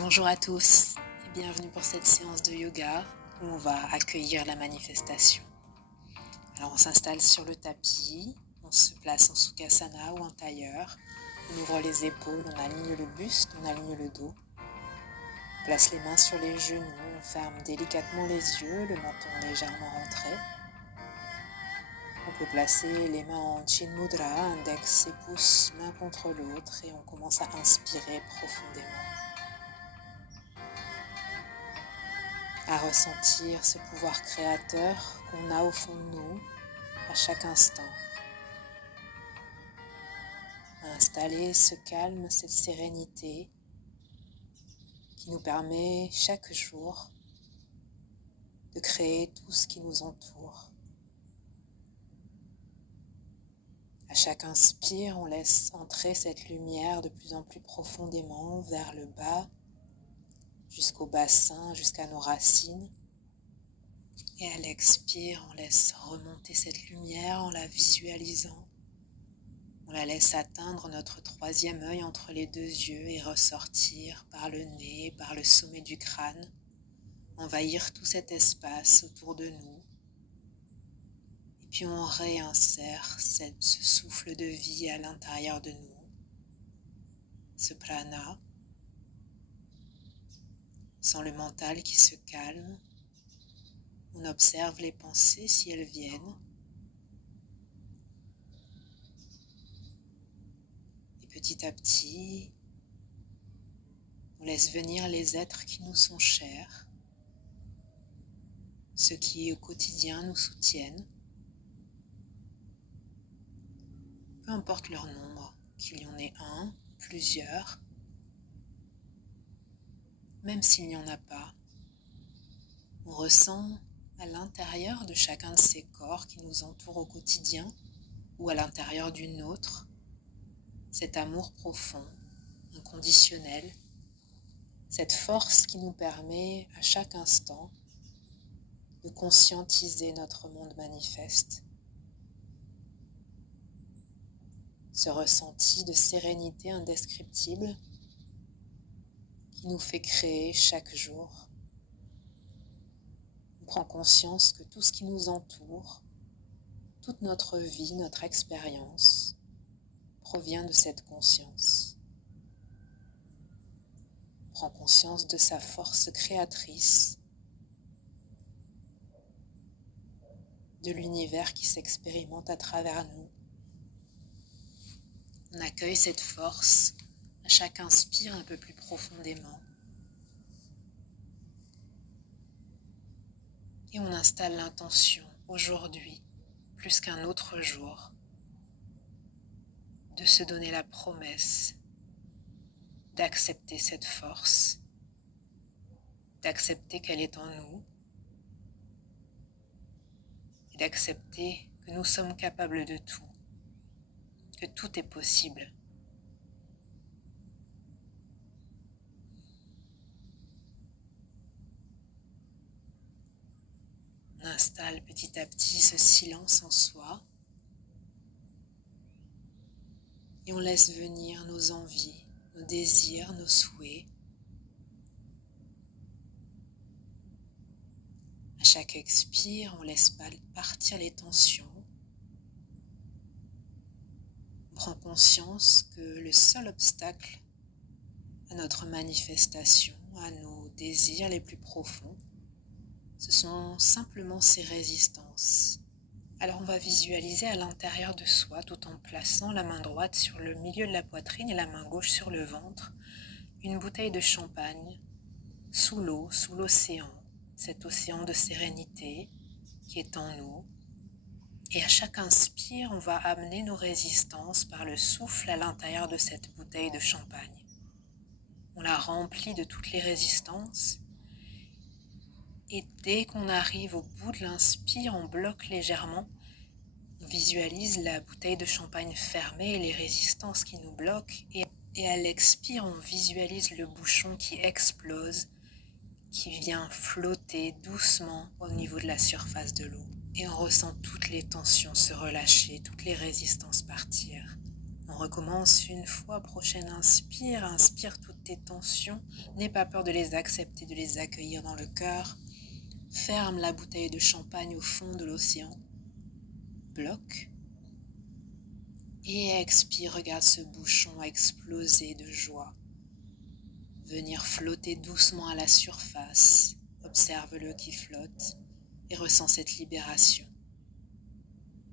Bonjour à tous et bienvenue pour cette séance de yoga où on va accueillir la manifestation. Alors on s'installe sur le tapis, on se place en Sukhasana ou en tailleur, on ouvre les épaules, on aligne le buste, on aligne le dos, on place les mains sur les genoux, on ferme délicatement les yeux, le menton légèrement rentré. On peut placer les mains en Chin Mudra, index et pouce l'un contre l'autre et on commence à inspirer profondément. À ressentir ce pouvoir créateur qu'on a au fond de nous à chaque instant. À installer ce calme, cette sérénité qui nous permet chaque jour de créer tout ce qui nous entoure. À chaque inspire, on laisse entrer cette lumière de plus en plus profondément vers le bas, jusqu'au bassin, jusqu'à nos racines. Et à l'expire, on laisse remonter cette lumière en la visualisant. On la laisse atteindre notre troisième œil entre les deux yeux et ressortir par le nez, par le sommet du crâne, envahir tout cet espace autour de nous. Et puis on réinsère ce souffle de vie à l'intérieur de nous, ce prana. Sans le mental qui se calme, on observe les pensées si elles viennent. Et petit à petit, on laisse venir les êtres qui nous sont chers, ceux qui au quotidien nous soutiennent. Peu importe leur nombre, qu'il y en ait un, plusieurs, même s'il n'y en a pas, on ressent à l'intérieur de chacun de ces corps qui nous entourent au quotidien ou à l'intérieur du nôtre, cet amour profond, inconditionnel, cette force qui nous permet à chaque instant de conscientiser notre monde manifeste. Ce ressenti de sérénité indescriptible qui nous fait créer chaque jour. On prend conscience que tout ce qui nous entoure, toute notre vie, notre expérience, provient de cette conscience. On prend conscience de sa force créatrice, de l'univers qui s'expérimente à travers nous. On accueille cette force à chaque inspire un peu plus profondément. Et on installe l'intention aujourd'hui, plus qu'un autre jour, de se donner la promesse d'accepter cette force, d'accepter qu'elle est en nous et d'accepter que nous sommes capables de tout, que tout est possible. On installe petit à petit ce silence en soi et on laisse venir nos envies, nos désirs, nos souhaits. À chaque expire, on laisse partir les tensions. On prend conscience que le seul obstacle à notre manifestation, à nos désirs les plus profonds, ce sont simplement ces résistances. Alors on va visualiser à l'intérieur de soi, tout en plaçant la main droite sur le milieu de la poitrine et la main gauche sur le ventre, une bouteille de champagne sous l'eau, sous l'océan, cet océan de sérénité qui est en nous. Et à chaque inspire, on va amener nos résistances par le souffle à l'intérieur de cette bouteille de champagne. On la remplit de toutes les résistances. Et dès qu'on arrive au bout de l'inspire, on bloque légèrement. On visualise la bouteille de champagne fermée et les résistances qui nous bloquent. Et à l'expire, on visualise le bouchon qui explose, qui vient flotter doucement au niveau de la surface de l'eau. Et on ressent toutes les tensions se relâcher, toutes les résistances partir. On recommence une fois, prochaine inspire, inspire toutes tes tensions, n'aie pas peur de les accepter, de les accueillir dans le cœur. Ferme la bouteille de champagne au fond de l'océan. Bloque. Et expire, regarde ce bouchon exploser de joie. Venir flotter doucement à la surface. Observe-le qui flotte et ressens cette libération.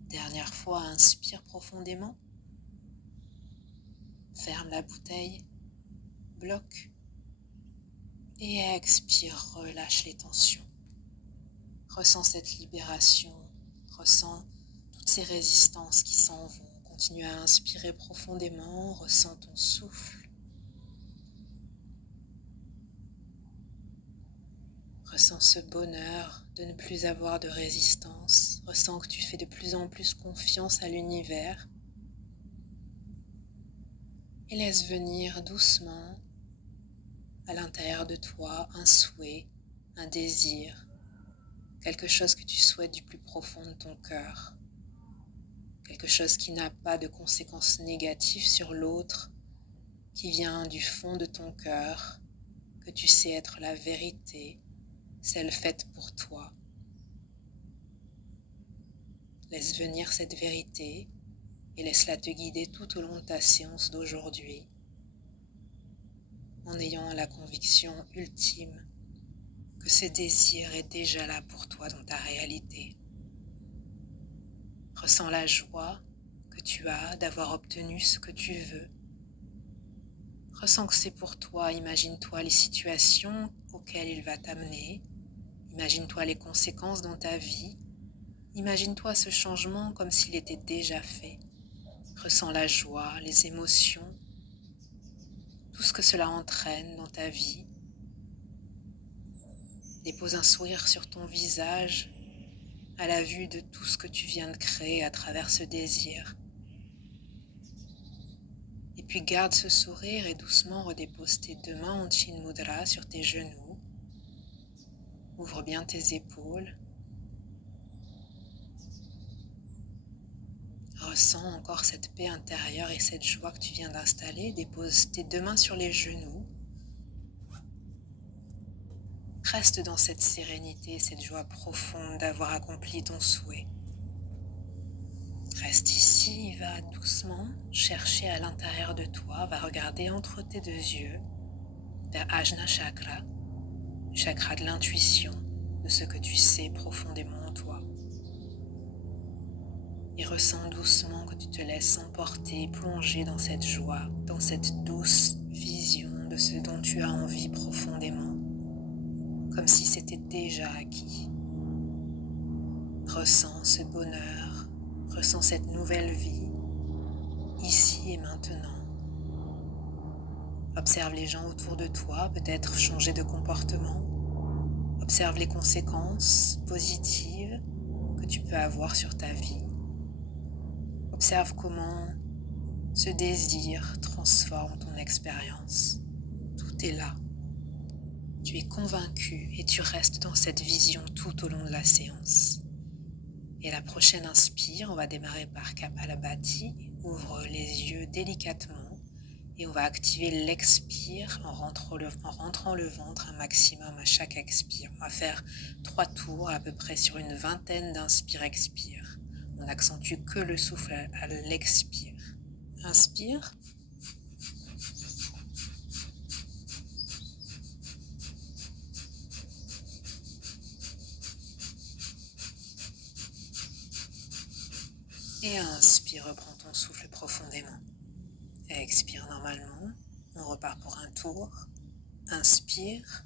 Dernière fois, inspire profondément. Ferme la bouteille. Bloque. Et expire, relâche les tensions. Ressens cette libération. Ressens toutes ces résistances qui s'en vont. Continue à inspirer profondément. Ressens ton souffle. Ressens ce bonheur de ne plus avoir de résistance. Ressens que tu fais de plus en plus confiance à l'univers. Et laisse venir doucement à l'intérieur de toi un souhait, un désir, quelque chose que tu souhaites du plus profond de ton cœur. Quelque chose qui n'a pas de conséquences négatives sur l'autre, qui vient du fond de ton cœur, que tu sais être la vérité, celle faite pour toi. Laisse venir cette vérité et laisse-la te guider tout au long de ta séance d'aujourd'hui, en ayant la conviction ultime que ce désir est déjà là pour toi dans ta réalité. Ressens la joie que tu as d'avoir obtenu ce que tu veux. Ressens que c'est pour toi, imagine-toi les situations auxquelles il va t'amener, imagine-toi les conséquences dans ta vie, imagine-toi ce changement comme s'il était déjà fait. Ressens la joie, les émotions, tout ce que cela entraîne dans ta vie. Dépose un sourire sur ton visage à la vue de tout ce que tu viens de créer à travers ce désir. Et puis garde ce sourire et doucement redépose tes deux mains en Chin Mudra sur tes genoux. Ouvre bien tes épaules. Ressens encore cette paix intérieure et cette joie que tu viens d'installer. Dépose tes deux mains sur les genoux. Reste dans cette sérénité, cette joie profonde d'avoir accompli ton souhait. Reste ici et va doucement chercher à l'intérieur de toi, va regarder entre tes deux yeux vers Ajna Chakra, le chakra de l'intuition, de ce que tu sais profondément en toi. Et ressens doucement que tu te laisses emporter, plonger dans cette joie, dans cette douce vision de ce dont tu as envie profondément, comme si c'était déjà acquis. Ressens ce bonheur, ressens cette nouvelle vie, ici et maintenant. Observe les gens autour de toi, peut-être changer de comportement. Observe les conséquences positives que tu peux avoir sur ta vie. Observe comment ce désir transforme ton expérience. Tout est là. Tu es convaincu et tu restes dans cette vision tout au long de la séance. Et la prochaine inspire, on va démarrer par Kapalabhati. Ouvre les yeux délicatement et on va activer l'expire en rentrant le ventre un maximum à chaque expire. On va faire 3 tours à peu près sur une vingtaine d'inspire-expire. On n'accentue que le souffle à l'expire. Inspire. Et inspire, reprends ton souffle profondément. Et expire normalement. On repart pour un tour. Inspire.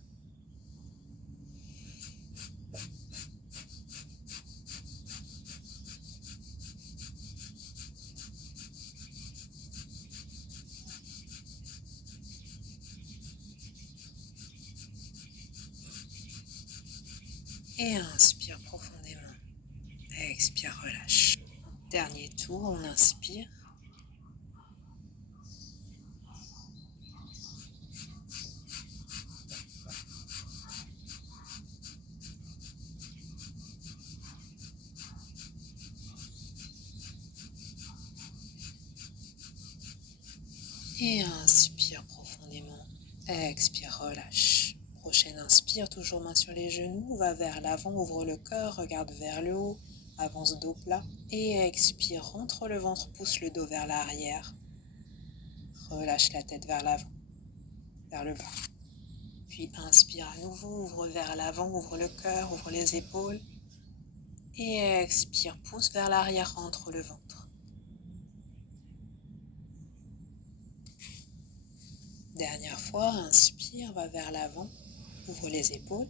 Et inspire profondément. Et expire, relâche. Dernier tour, on inspire. Et inspire profondément. Expire, relâche. Prochaine inspire, toujours main sur les genoux, va vers l'avant, ouvre le cœur, regarde vers le haut, avance dos plat. Et expire, rentre le ventre, pousse le dos vers l'arrière. Relâche la tête vers l'avant, vers le bas. Puis inspire à nouveau, ouvre vers l'avant, ouvre le cœur, ouvre les épaules. Et expire, pousse vers l'arrière, rentre le ventre. Dernière fois, inspire, va vers l'avant, ouvre les épaules.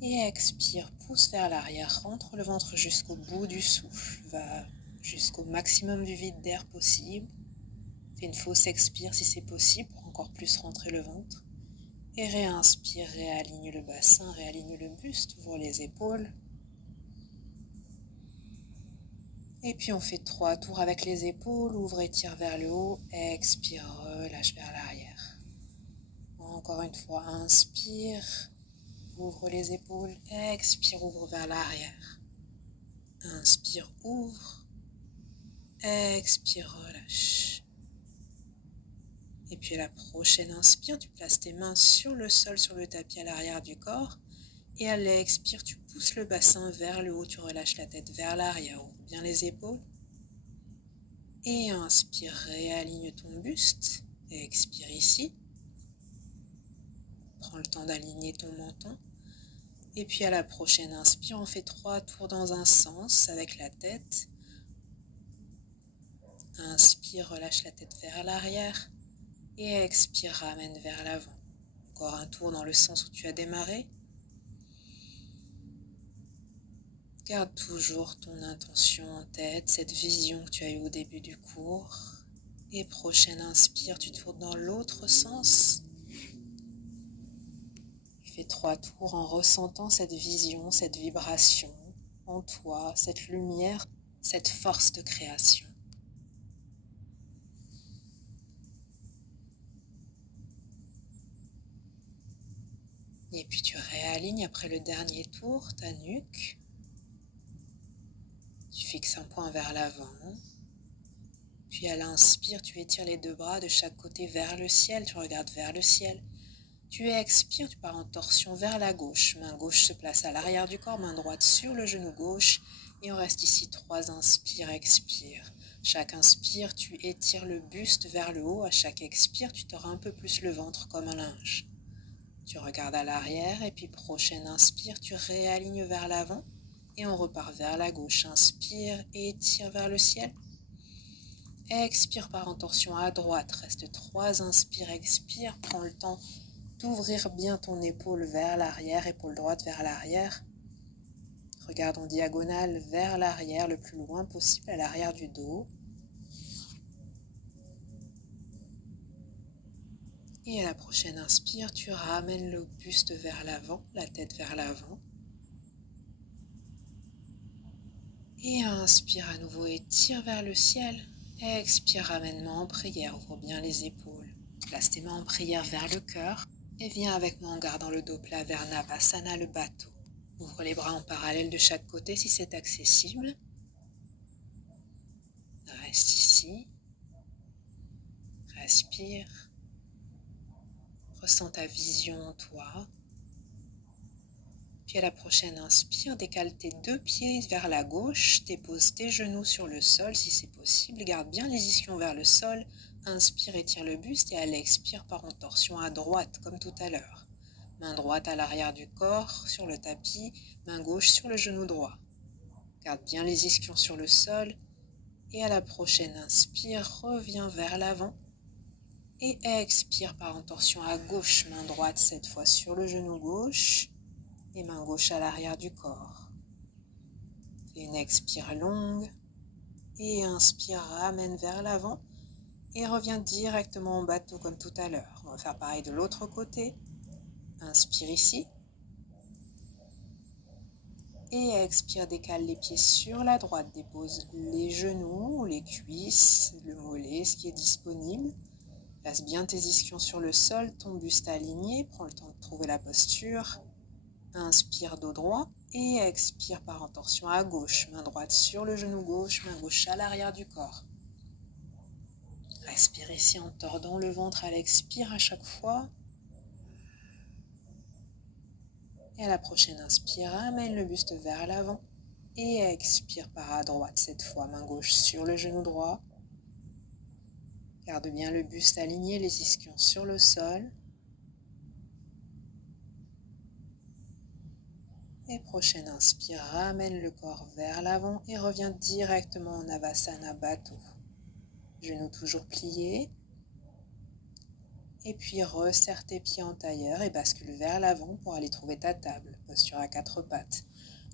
Et expire, pousse vers l'arrière, rentre le ventre jusqu'au bout du souffle, va jusqu'au maximum du vide d'air possible. Fais une fausse expire si c'est possible pour encore plus rentrer le ventre. Et réinspire, réaligne le bassin, réaligne le buste, ouvre les épaules. Et puis on fait 3 tours avec les épaules, ouvre et tire vers le haut, expire, relâche vers l'arrière. Encore une fois, inspire, ouvre les épaules, expire, ouvre vers l'arrière. Inspire, ouvre, expire, relâche. Et puis à la prochaine inspire, tu places tes mains sur le sol, sur le tapis à l'arrière du corps. Et à l'expire, tu pousses le bassin vers le haut, tu relâches la tête vers l'arrière, ouvre bien les épaules. Et inspire, réaligne ton buste. Et expire ici. Prends le temps d'aligner ton menton. Et puis à la prochaine inspire, on fait 3 tours dans un sens avec la tête. Inspire, relâche la tête vers l'arrière. Et expire, ramène vers l'avant. Encore un tour dans le sens où tu as démarré. Garde toujours ton intention en tête, cette vision que tu as eue au début du cours. Et prochaine inspire, tu tournes dans l'autre sens. Tu fais 3 tours en ressentant cette vision, cette vibration en toi, cette lumière, cette force de création. Et puis tu réalignes après le dernier tour ta nuque. Tu fixes un point vers l'avant. Puis à l'inspire, tu étires les 2 bras de chaque côté vers le ciel. Tu regardes vers le ciel. Tu expires, tu pars en torsion vers la gauche. Main gauche se place à l'arrière du corps, main droite sur le genou gauche. Et on reste ici 3 inspire, expire. Chaque inspire, tu étires le buste vers le haut. À chaque expire, tu tords un peu plus le ventre comme un linge. Tu regardes à l'arrière et puis prochaine inspire, tu réalignes vers l'avant. Et on repart vers la gauche. Inspire et étire vers le ciel. Expire, par en torsion à droite. Reste 3 inspire, expire. Prends le temps d'ouvrir bien ton épaule vers l'arrière, épaule droite vers l'arrière. Regarde en diagonale vers l'arrière, le plus loin possible, à l'arrière du dos. Et à la prochaine inspire, tu ramènes le buste vers l'avant, la tête vers l'avant. Et inspire à nouveau, étire vers le ciel. Expire, ramène-moi en prière, ouvre bien les épaules. Place tes mains en prière vers le cœur. Et viens avec moi en gardant le dos plat vers Navasana, le bateau. Ouvre les bras en parallèle de chaque côté si c'est accessible. Reste ici. Respire. Ressens ta vision en toi. Puis à la prochaine inspire, décale tes 2 pieds vers la gauche, dépose tes genoux sur le sol si c'est possible. Garde bien les ischions vers le sol. Inspire, étire le buste et à l'expire, pars en torsion à droite comme tout à l'heure. Main droite à l'arrière du corps, sur le tapis, main gauche sur le genou droit. Garde bien les ischions sur le sol. Et à la prochaine inspire, reviens vers l'avant. Et expire, par en torsion à gauche, main droite cette fois sur le genou gauche. Et main gauche à l'arrière du corps. Fais une expire longue. Et inspire, ramène vers l'avant. Et reviens directement en bateau comme tout à l'heure. On va faire pareil de l'autre côté. Inspire ici. Et expire, décale les pieds sur la droite. Dépose les genoux, les cuisses, le mollet, ce qui est disponible. Place bien tes ischions sur le sol, ton buste aligné. Prends le temps de trouver la posture. Inspire, dos droit. Et expire, par en torsion à gauche. Main droite sur le genou gauche, main gauche à l'arrière du corps. Respire ici en tordant le ventre à l'expire à chaque fois. Et à la prochaine inspire, amène le buste vers l'avant. Et expire par à droite cette fois, main gauche sur le genou droit. Garde bien le buste aligné, les ischions sur le sol. Et prochaine inspire, ramène le corps vers l'avant et reviens directement en Avasana Bato. Genoux toujours pliés. Et puis resserre tes pieds en tailleur et bascule vers l'avant pour aller trouver ta table. Posture à quatre pattes.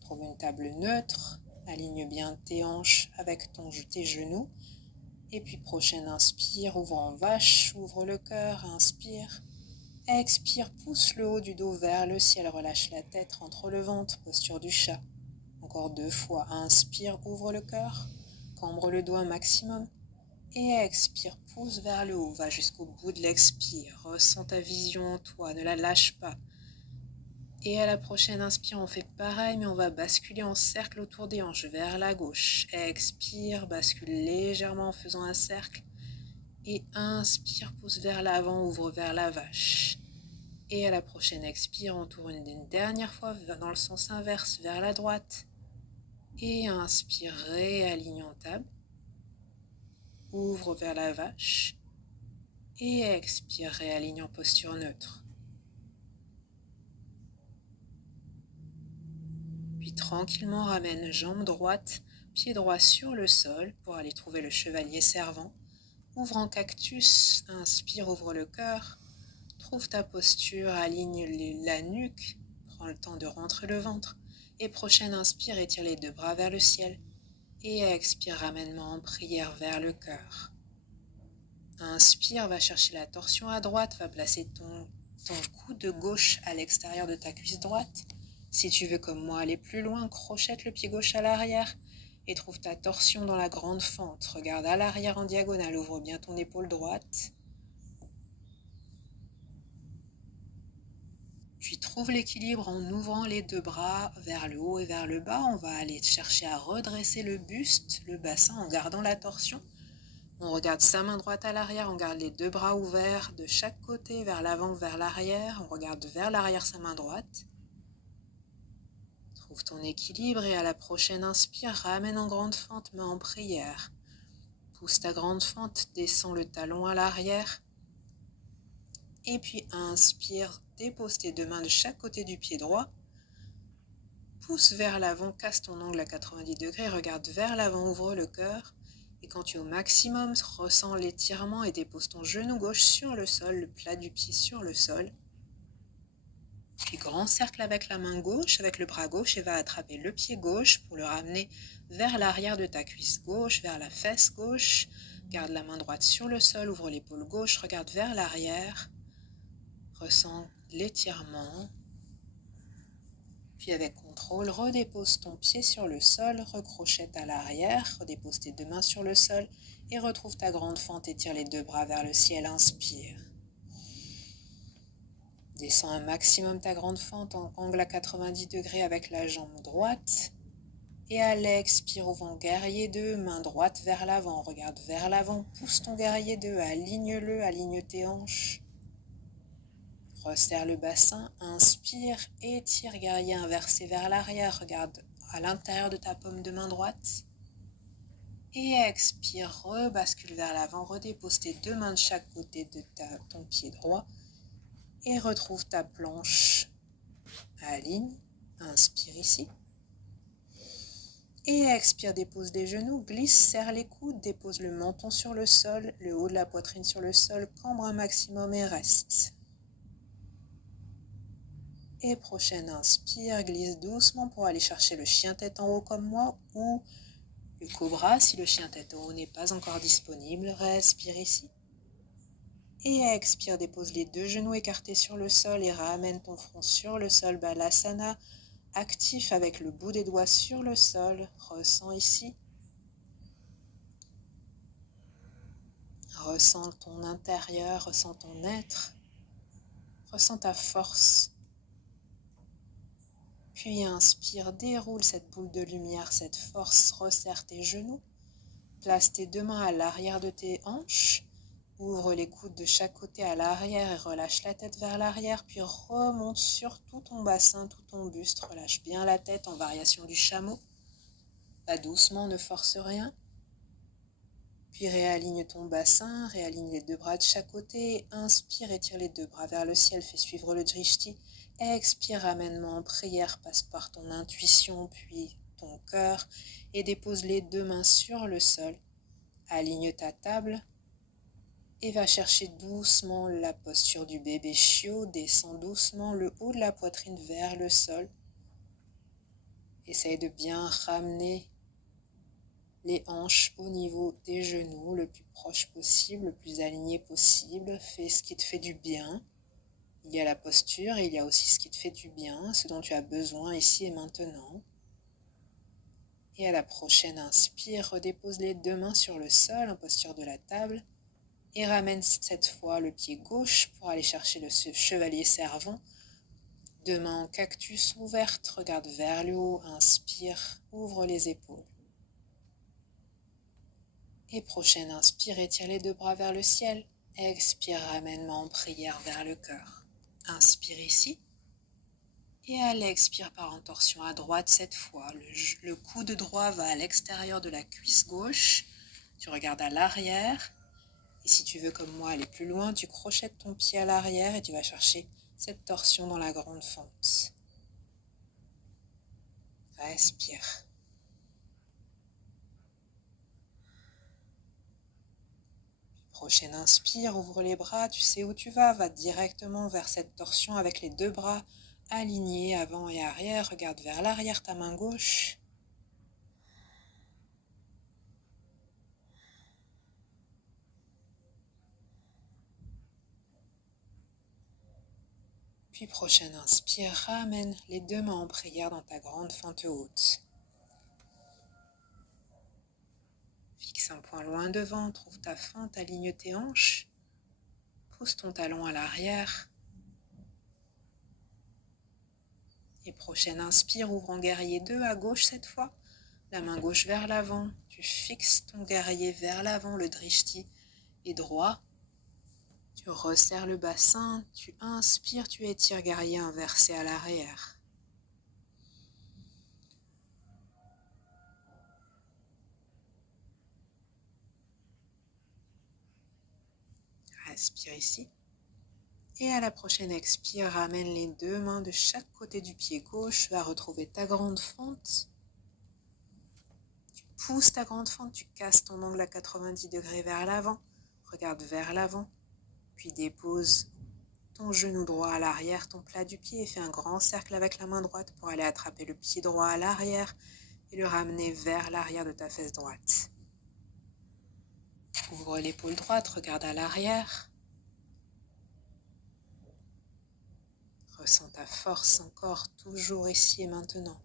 Trouve une table neutre. Aligne bien tes hanches avec tes genoux. Et puis prochaine inspire, ouvre en vache, ouvre le cœur, inspire. Expire, pousse le haut du dos vers le ciel, relâche la tête, rentre le ventre, posture du chat. Encore 2 fois, inspire, ouvre le cœur, cambre le dos un maximum. Et expire, pousse vers le haut, va jusqu'au bout de l'expire, ressens ta vision en toi, ne la lâche pas. Et à la prochaine inspire, on fait pareil, mais on va basculer en cercle autour des hanches vers la gauche. Expire, bascule légèrement en faisant un cercle. Et inspire, pousse vers l'avant, ouvre vers la vache. Et à la prochaine expire, on tourne une dernière fois dans le sens inverse vers la droite. Et inspire, réaligne en table. Ouvre vers la vache. Et expire, réaligne en posture neutre. Puis tranquillement ramène jambe droite, pied droit sur le sol pour aller trouver le chevalier servant. Ouvre en cactus, inspire, ouvre le cœur. Trouve ta posture, aligne la nuque, prends le temps de rentrer le ventre. Et prochaine inspire, étire les 2 bras vers le ciel. Et expire, ramène-moi en prière vers le cœur. Inspire, va chercher la torsion à droite, va placer ton coude gauche à l'extérieur de ta cuisse droite. Si tu veux comme moi aller plus loin, crochette le pied gauche à l'arrière et trouve ta torsion dans la grande fente. Regarde à l'arrière en diagonale, ouvre bien ton épaule droite. Puis trouve l'équilibre en ouvrant les 2 bras vers le haut et vers le bas. On va aller chercher à redresser le buste, le bassin en gardant la torsion. On regarde sa main droite à l'arrière, on garde les 2 bras ouverts de chaque côté, vers l'avant, vers l'arrière. On regarde vers l'arrière sa main droite. Trouve ton équilibre et à la prochaine inspire, ramène en grande fente, main en prière. Pousse ta grande fente, descends le talon à l'arrière. Et puis inspire, dépose tes 2 mains de chaque côté du pied droit. Pousse vers l'avant, casse ton ongle à 90 degrés, regarde vers l'avant, ouvre le cœur. Et quand tu es au maximum, ressens l'étirement et dépose ton genou gauche sur le sol, le plat du pied sur le sol. Puis grand cercle avec la main gauche, avec le bras gauche et va attraper le pied gauche pour le ramener vers l'arrière de ta cuisse gauche, vers la fesse gauche. Garde la main droite sur le sol, ouvre l'épaule gauche, regarde vers l'arrière. Ressens l'étirement. Puis avec contrôle, redépose ton pied sur le sol, recrochette à l'arrière, redépose tes 2 mains sur le sol et retrouve ta grande fente, étire les 2 bras vers le ciel, inspire. Descends un maximum ta grande fente en angle à 90 degrés avec la jambe droite. Et à l'expire, ouvre en guerrier 2, main droite vers l'avant, regarde vers l'avant, pousse ton guerrier 2, aligne-le, aligne tes hanches. Resserre le bassin, inspire, étire, guerrier inversé vers l'arrière, regarde à l'intérieur de ta paume de main droite. Et expire, rebascule vers l'avant, redépose tes 2 mains de chaque côté de ton pied droit. Et retrouve ta planche. Aligne, inspire ici. Et expire, dépose les genoux, glisse, serre les coudes, dépose le menton sur le sol, le haut de la poitrine sur le sol, cambre un maximum et reste. Et prochaine inspire, glisse doucement pour aller chercher le chien tête en haut comme moi ou le cobra si le chien tête en haut n'est pas encore disponible. Respire ici. Et expire, dépose les 2 genoux écartés sur le sol et ramène ton front sur le sol, Balasana. Actif avec le bout des doigts sur le sol. Ressens ici. Ressens ton intérieur, ressens ton être. Ressens ta force. Puis inspire, déroule cette boule de lumière, cette force, resserre tes genoux. Place tes 2 mains à l'arrière de tes hanches. Ouvre les coudes de chaque côté à l'arrière et relâche la tête vers l'arrière, puis remonte sur tout ton bassin, tout ton buste. Relâche bien la tête en variation du chameau. Va doucement, ne force rien. Puis réaligne ton bassin, réaligne les deux bras de chaque côté. Inspire, étire les deux bras vers le ciel, fais suivre le drishti. Expire, ramène-moi en prière, passe par ton intuition, puis ton cœur, et dépose les deux mains sur le sol. Aligne ta table et va chercher doucement la posture du bébé chiot. Descends doucement le haut de la poitrine vers le sol. Essaye de bien ramener les hanches au niveau des genoux, le plus proche possible, le plus aligné possible. Fais ce qui te fait du bien. Il y a la posture et il y a aussi ce qui te fait du bien, ce dont tu as besoin ici et maintenant. Et à la prochaine inspire, redépose les deux mains sur le sol en posture de la table et ramène cette fois le pied gauche pour aller chercher le chevalier servant. Deux mains en cactus ouvertes, regarde vers le haut, inspire, ouvre les épaules. Et prochaine inspire, étire les deux bras vers le ciel. Expire, ramène-moi en prière vers le cœur. Inspire ici. Et à l'expire par en torsion à droite cette fois. Le coude droit va à l'extérieur de la cuisse gauche. Tu regardes à l'arrière. Et si tu veux comme moi aller plus loin, tu crochettes ton pied à l'arrière et tu vas chercher cette torsion dans la grande fente. Respire. Prochaine inspire, ouvre les bras, tu sais où tu vas, va directement vers cette torsion avec les deux bras alignés avant et arrière. Regarde vers l'arrière ta main gauche. Puis prochaine inspire, ramène les deux mains en prière dans ta grande fente haute. Fixe un point loin devant, trouve ta fente, aligne tes hanches. Pousse ton talon à l'arrière. Et prochaine inspire, ouvre en guerrier 2 à gauche cette fois. La main gauche vers l'avant. Tu fixes ton guerrier vers l'avant, le drishti est droit. Tu resserres le bassin, tu inspires, tu étires guerrier inversé à l'arrière. Respire ici. Et à la prochaine expire, ramène les deux mains de chaque côté du pied gauche, va retrouver ta grande fente. Tu pousses ta grande fente, tu casses ton angle à 90 degrés vers l'avant, regarde vers l'avant, puis dépose ton genou droit à l'arrière, ton plat du pied, et fais un grand cercle avec la main droite pour aller attraper le pied droit à l'arrière et le ramener vers l'arrière de ta fesse droite. Ouvre l'épaule droite, regarde à l'arrière. Ressens ta force encore, toujours ici et maintenant.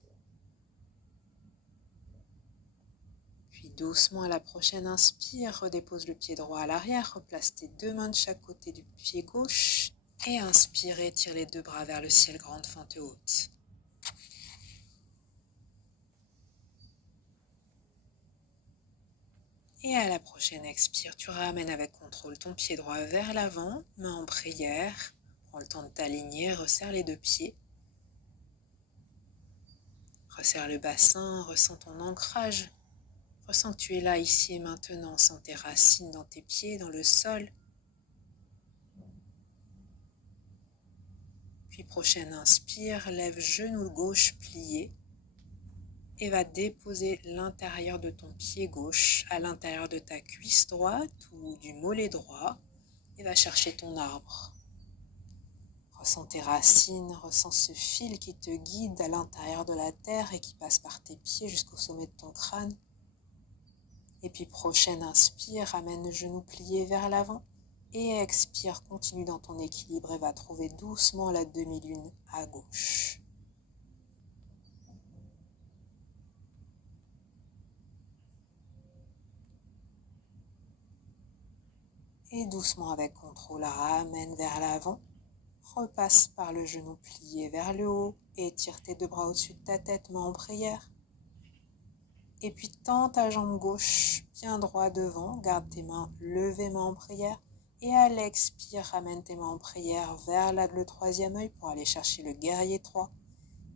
Puis doucement à la prochaine inspire, redépose le pied droit à l'arrière, replace tes deux mains de chaque côté du pied gauche et inspire, étire les deux bras vers le ciel, grande fente haute. Et à la prochaine expire, tu ramènes avec contrôle ton pied droit vers l'avant, main en prière. Prends le temps de t'aligner, resserre les deux pieds. Resserre le bassin, ressens ton ancrage. Ressens que tu es là, ici et maintenant, sens tes racines dans tes pieds, dans le sol. Puis prochaine inspire, lève genou gauche plié. Et va déposer l'intérieur de ton pied gauche à l'intérieur de ta cuisse droite ou du mollet droit et va chercher ton arbre. Ressens tes racines, ressens ce fil qui te guide à l'intérieur de la terre et qui passe par tes pieds jusqu'au sommet de ton crâne. Et puis prochaine inspire, ramène le genou plié vers l'avant et expire, continue dans ton équilibre et va trouver doucement la demi-lune à gauche. Et doucement avec contrôle, ramène vers l'avant. Repasse par le genou plié vers le haut et étire tes deux bras au-dessus de ta tête, main en prière. Et puis tends ta jambe gauche bien droit devant, garde tes mains levées, main en prière. Et à l'expire, ramène tes mains en prière vers le troisième œil pour aller chercher le guerrier 3,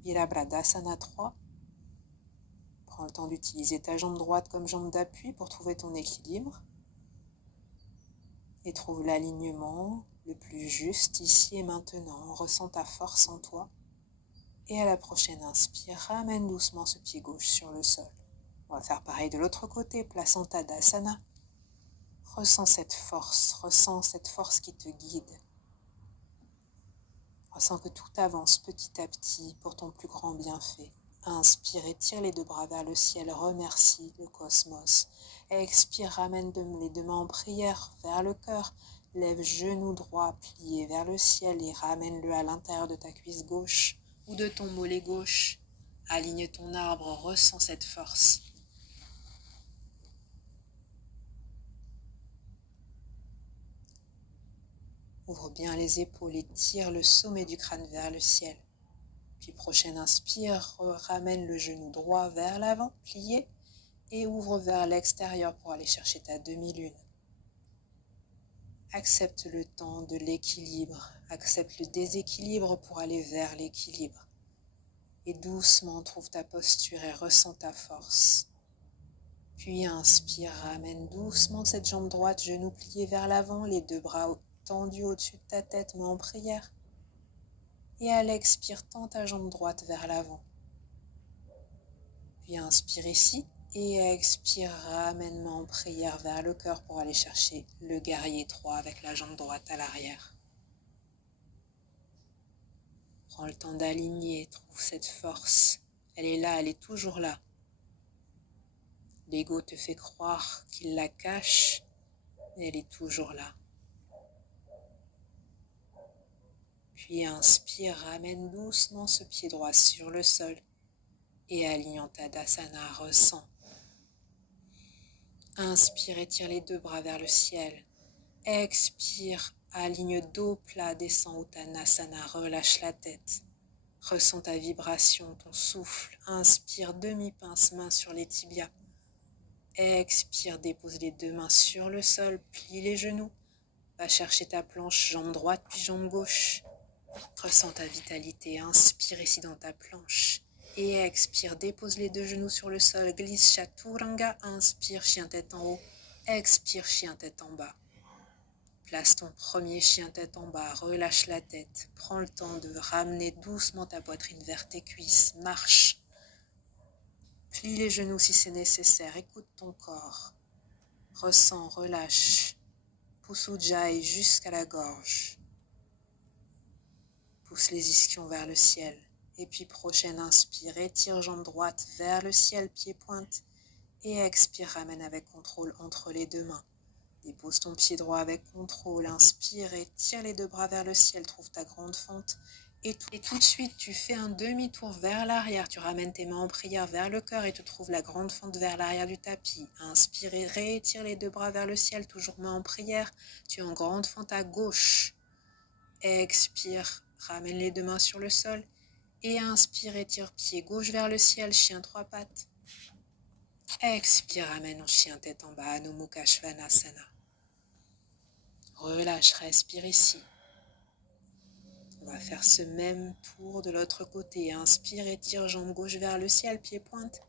Virabhadasana 3. Prends le temps d'utiliser ta jambe droite comme jambe d'appui pour trouver ton équilibre. Et trouve l'alignement le plus juste ici et maintenant. Ressens ta force en toi. Et à la prochaine inspire, ramène doucement ce pied gauche sur le sol. On va faire pareil de l'autre côté, place en Tadasana. Ressens cette force qui te guide. Ressens que tout avance petit à petit pour ton plus grand bienfait. Inspire, étire les deux bras vers le ciel, remercie le cosmos. Expire, ramène les deux mains en prière vers le cœur. Lève genou droit plié vers le ciel et ramène-le à l'intérieur de ta cuisse gauche ou de ton mollet gauche. Aligne ton arbre, ressens cette force. Ouvre bien les épaules et tire le sommet du crâne vers le ciel. Puis prochaine inspire, ramène le genou droit vers l'avant, plié, et ouvre vers l'extérieur pour aller chercher ta demi-lune. Accepte le temps de l'équilibre, accepte le déséquilibre pour aller vers l'équilibre. Et doucement trouve ta posture et ressens ta force. Puis inspire, ramène doucement cette jambe droite, genou plié vers l'avant, les deux bras tendus au-dessus de ta tête, main en prière. Et à l'expire, tends ta jambe droite vers l'avant. Puis inspire ici et expire, ramène main en prière vers le cœur pour aller chercher le guerrier 3 avec la jambe droite à l'arrière. Prends le temps d'aligner, trouve cette force. Elle est là, elle est toujours là. L'ego te fait croire qu'il la cache, mais elle est toujours là. Puis inspire, ramène doucement ce pied droit sur le sol et aligne en Tadasana, ressens. Inspire, étire les deux bras vers le ciel. Expire, aligne dos plat, descend Uttanasana, relâche la tête. Ressens ta vibration, ton souffle. Inspire, demi-pince, main sur les tibias. Expire, dépose les deux mains sur le sol, plie les genoux. Va chercher ta planche, jambe droite puis jambe gauche. Ressens ta vitalité, inspire ici dans ta planche. Et expire, dépose les deux genoux sur le sol, glisse Chaturanga, inspire, chien tête en haut. Expire, chien tête en bas. Place ton premier chien tête en bas, relâche la tête. Prends le temps de ramener doucement ta poitrine vers tes cuisses, marche. Plie les genoux si c'est nécessaire, écoute ton corps. Ressens, relâche. Pousse Ujjayi jusqu'à la gorge. Pousse les ischions vers le ciel. Et puis prochaine inspire, étire jambe droite vers le ciel, pied pointe. Et expire, ramène avec contrôle entre les deux mains. Dépose ton pied droit avec contrôle, inspire et tire les deux bras vers le ciel, trouve ta grande fente. Et tout de suite, tu fais un demi-tour vers l'arrière, tu ramènes tes mains en prière vers le cœur et tu trouves la grande fente vers l'arrière du tapis. Inspire et réétire les deux bras vers le ciel, toujours main en prière. Tu es en grande fente à gauche. Expire, ramène les deux mains sur le sol. Et inspire, étire pied gauche vers le ciel, chien trois pattes. Expire, ramène en chien tête en bas, Adho Mukha Svanasana. Relâche, respire ici. On va faire ce même tour de l'autre côté. Inspire, étire jambe gauche vers le ciel, pied pointe.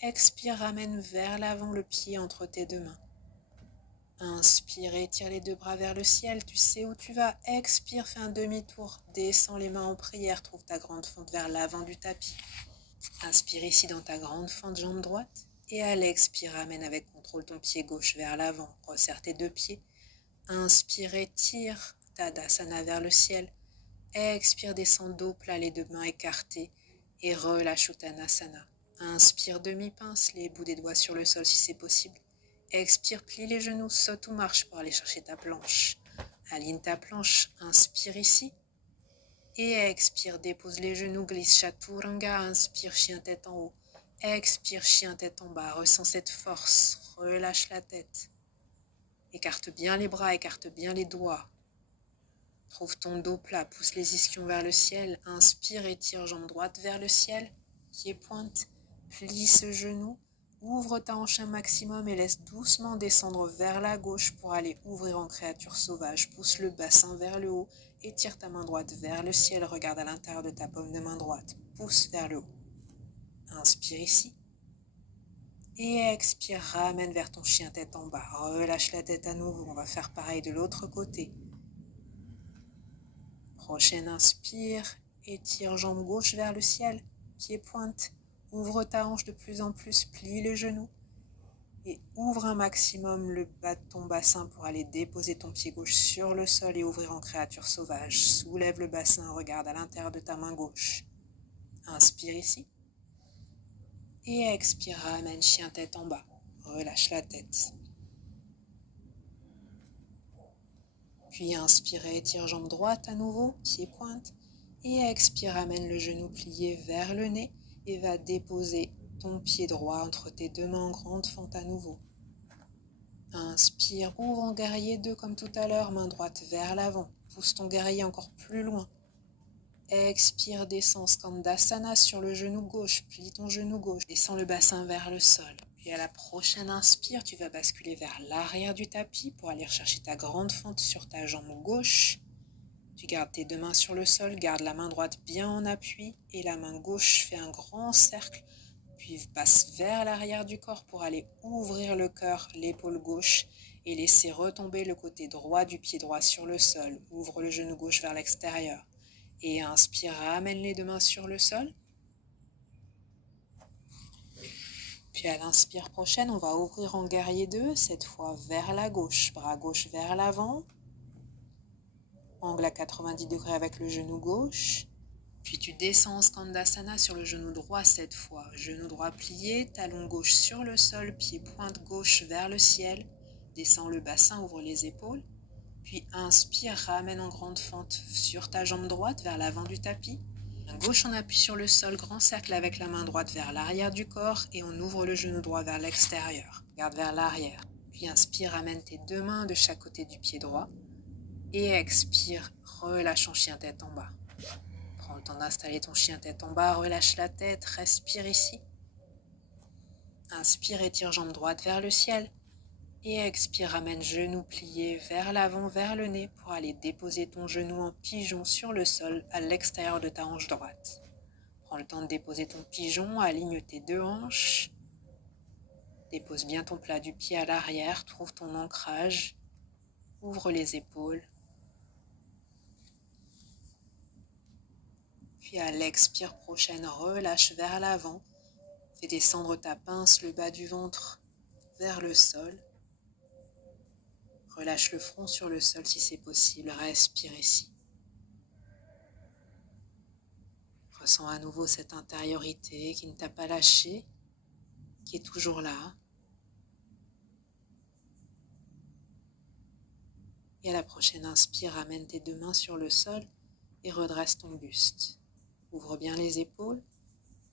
Expire, ramène vers l'avant le pied entre tes deux mains. Inspire, étire les deux bras vers le ciel. Tu sais où tu vas. Expire, fais un demi-tour. Descends les mains en prière. Trouve ta grande fente vers l'avant du tapis. Inspire ici dans ta grande fente, jambe droite. Et à l'expire, ramène avec contrôle ton pied gauche vers l'avant. Resserre tes deux pieds. Inspire, étire Tadasana vers le ciel. Expire, descend dos plat, les deux mains écartées. Et relâche Uttanasana. Inspire, demi-pince, les bouts des doigts sur le sol si c'est possible. Expire, plie les genoux, saute ou marche pour aller chercher ta planche. Aligne ta planche, inspire ici. Et expire, dépose les genoux, glisse Chaturanga. Inspire, chien tête en haut. Expire, chien tête en bas. Ressens cette force, relâche la tête. Écarte bien les bras, écarte bien les doigts. Trouve ton dos plat, pousse les ischions vers le ciel. Inspire, étire jambe droite vers le ciel. Pied pointe, plie ce genou. ouvre ta hanche un maximum et laisse doucement descendre vers la gauche pour aller ouvrir en créature sauvage. Pousse le bassin vers le haut, étire ta main droite vers le ciel, regarde à l'intérieur de ta paume de main droite, pousse vers le haut. Inspire ici. Et expire, ramène vers ton chien tête en bas. Relâche la tête à nouveau, on va faire pareil de l'autre côté. Prochaine inspire, étire jambe gauche vers le ciel, pied pointe. Ouvre ta hanche de plus en plus, plie le genou. Et ouvre un maximum le bas de ton bassin pour aller déposer ton pied gauche sur le sol et ouvrir en créature sauvage. Soulève le bassin, regarde à l'intérieur de ta main gauche. Inspire ici. Et expire, ramène chien tête en bas. Relâche la tête. Puis inspire et étire jambe droite à nouveau, pied pointe. Et expire, ramène le genou plié vers le nez et va déposer ton pied droit entre tes deux mains en grande fente à nouveau. Inspire, ouvre en guerrier 2 comme tout à l'heure, main droite vers l'avant. Pousse ton guerrier encore plus loin. Expire, descends Skandasana sur le genou gauche, plie ton genou gauche, descends le bassin vers le sol. Puis à la prochaine inspire, tu vas basculer vers l'arrière du tapis pour aller chercher ta grande fente sur ta jambe gauche. Tu gardes tes deux mains sur le sol, garde la main droite bien en appui et la main gauche fait un grand cercle. Puis passe vers l'arrière du corps pour aller ouvrir le cœur, l'épaule gauche et laisser retomber le côté droit du pied droit sur le sol. Ouvre le genou gauche vers l'extérieur. Et inspire, ramène les deux mains sur le sol. Puis à l'inspire prochaine, on va ouvrir en guerrier 2, cette fois vers la gauche, bras gauche vers l'avant. Angle à 90 degrés avec le genou gauche. Puis tu descends en Skandasana sur le genou droit cette fois. Genou droit plié, talon gauche sur le sol, pied pointe gauche vers le ciel. Descends le bassin, ouvre les épaules. Puis inspire, ramène en grande fente sur ta jambe droite vers l'avant du tapis. Main gauche en appui sur le sol, grand cercle avec la main droite vers l'arrière du corps et on ouvre le genou droit vers l'extérieur. Garde vers l'arrière. Puis inspire, ramène tes deux mains de chaque côté du pied droit. Et expire, relâche en chien tête en bas. Prends le temps d'installer ton chien tête en bas, relâche la tête, respire ici. Inspire, étire jambe droite vers le ciel. Et expire, ramène genou plié vers l'avant, vers le nez pour aller déposer ton genou en pigeon sur le sol à l'extérieur de ta hanche droite. Prends le temps de déposer ton pigeon, aligne tes deux hanches. Dépose bien ton plat du pied à l'arrière, trouve ton ancrage. Ouvre les épaules. Puis à l'expire prochaine, relâche vers l'avant. Fais descendre ta pince, le bas du ventre vers le sol. Relâche le front sur le sol si c'est possible. Respire ici. Ressens à nouveau cette intériorité qui ne t'a pas lâché, qui est toujours là. Et à la prochaine inspire, ramène tes deux mains sur le sol et redresse ton buste. Ouvre bien les épaules.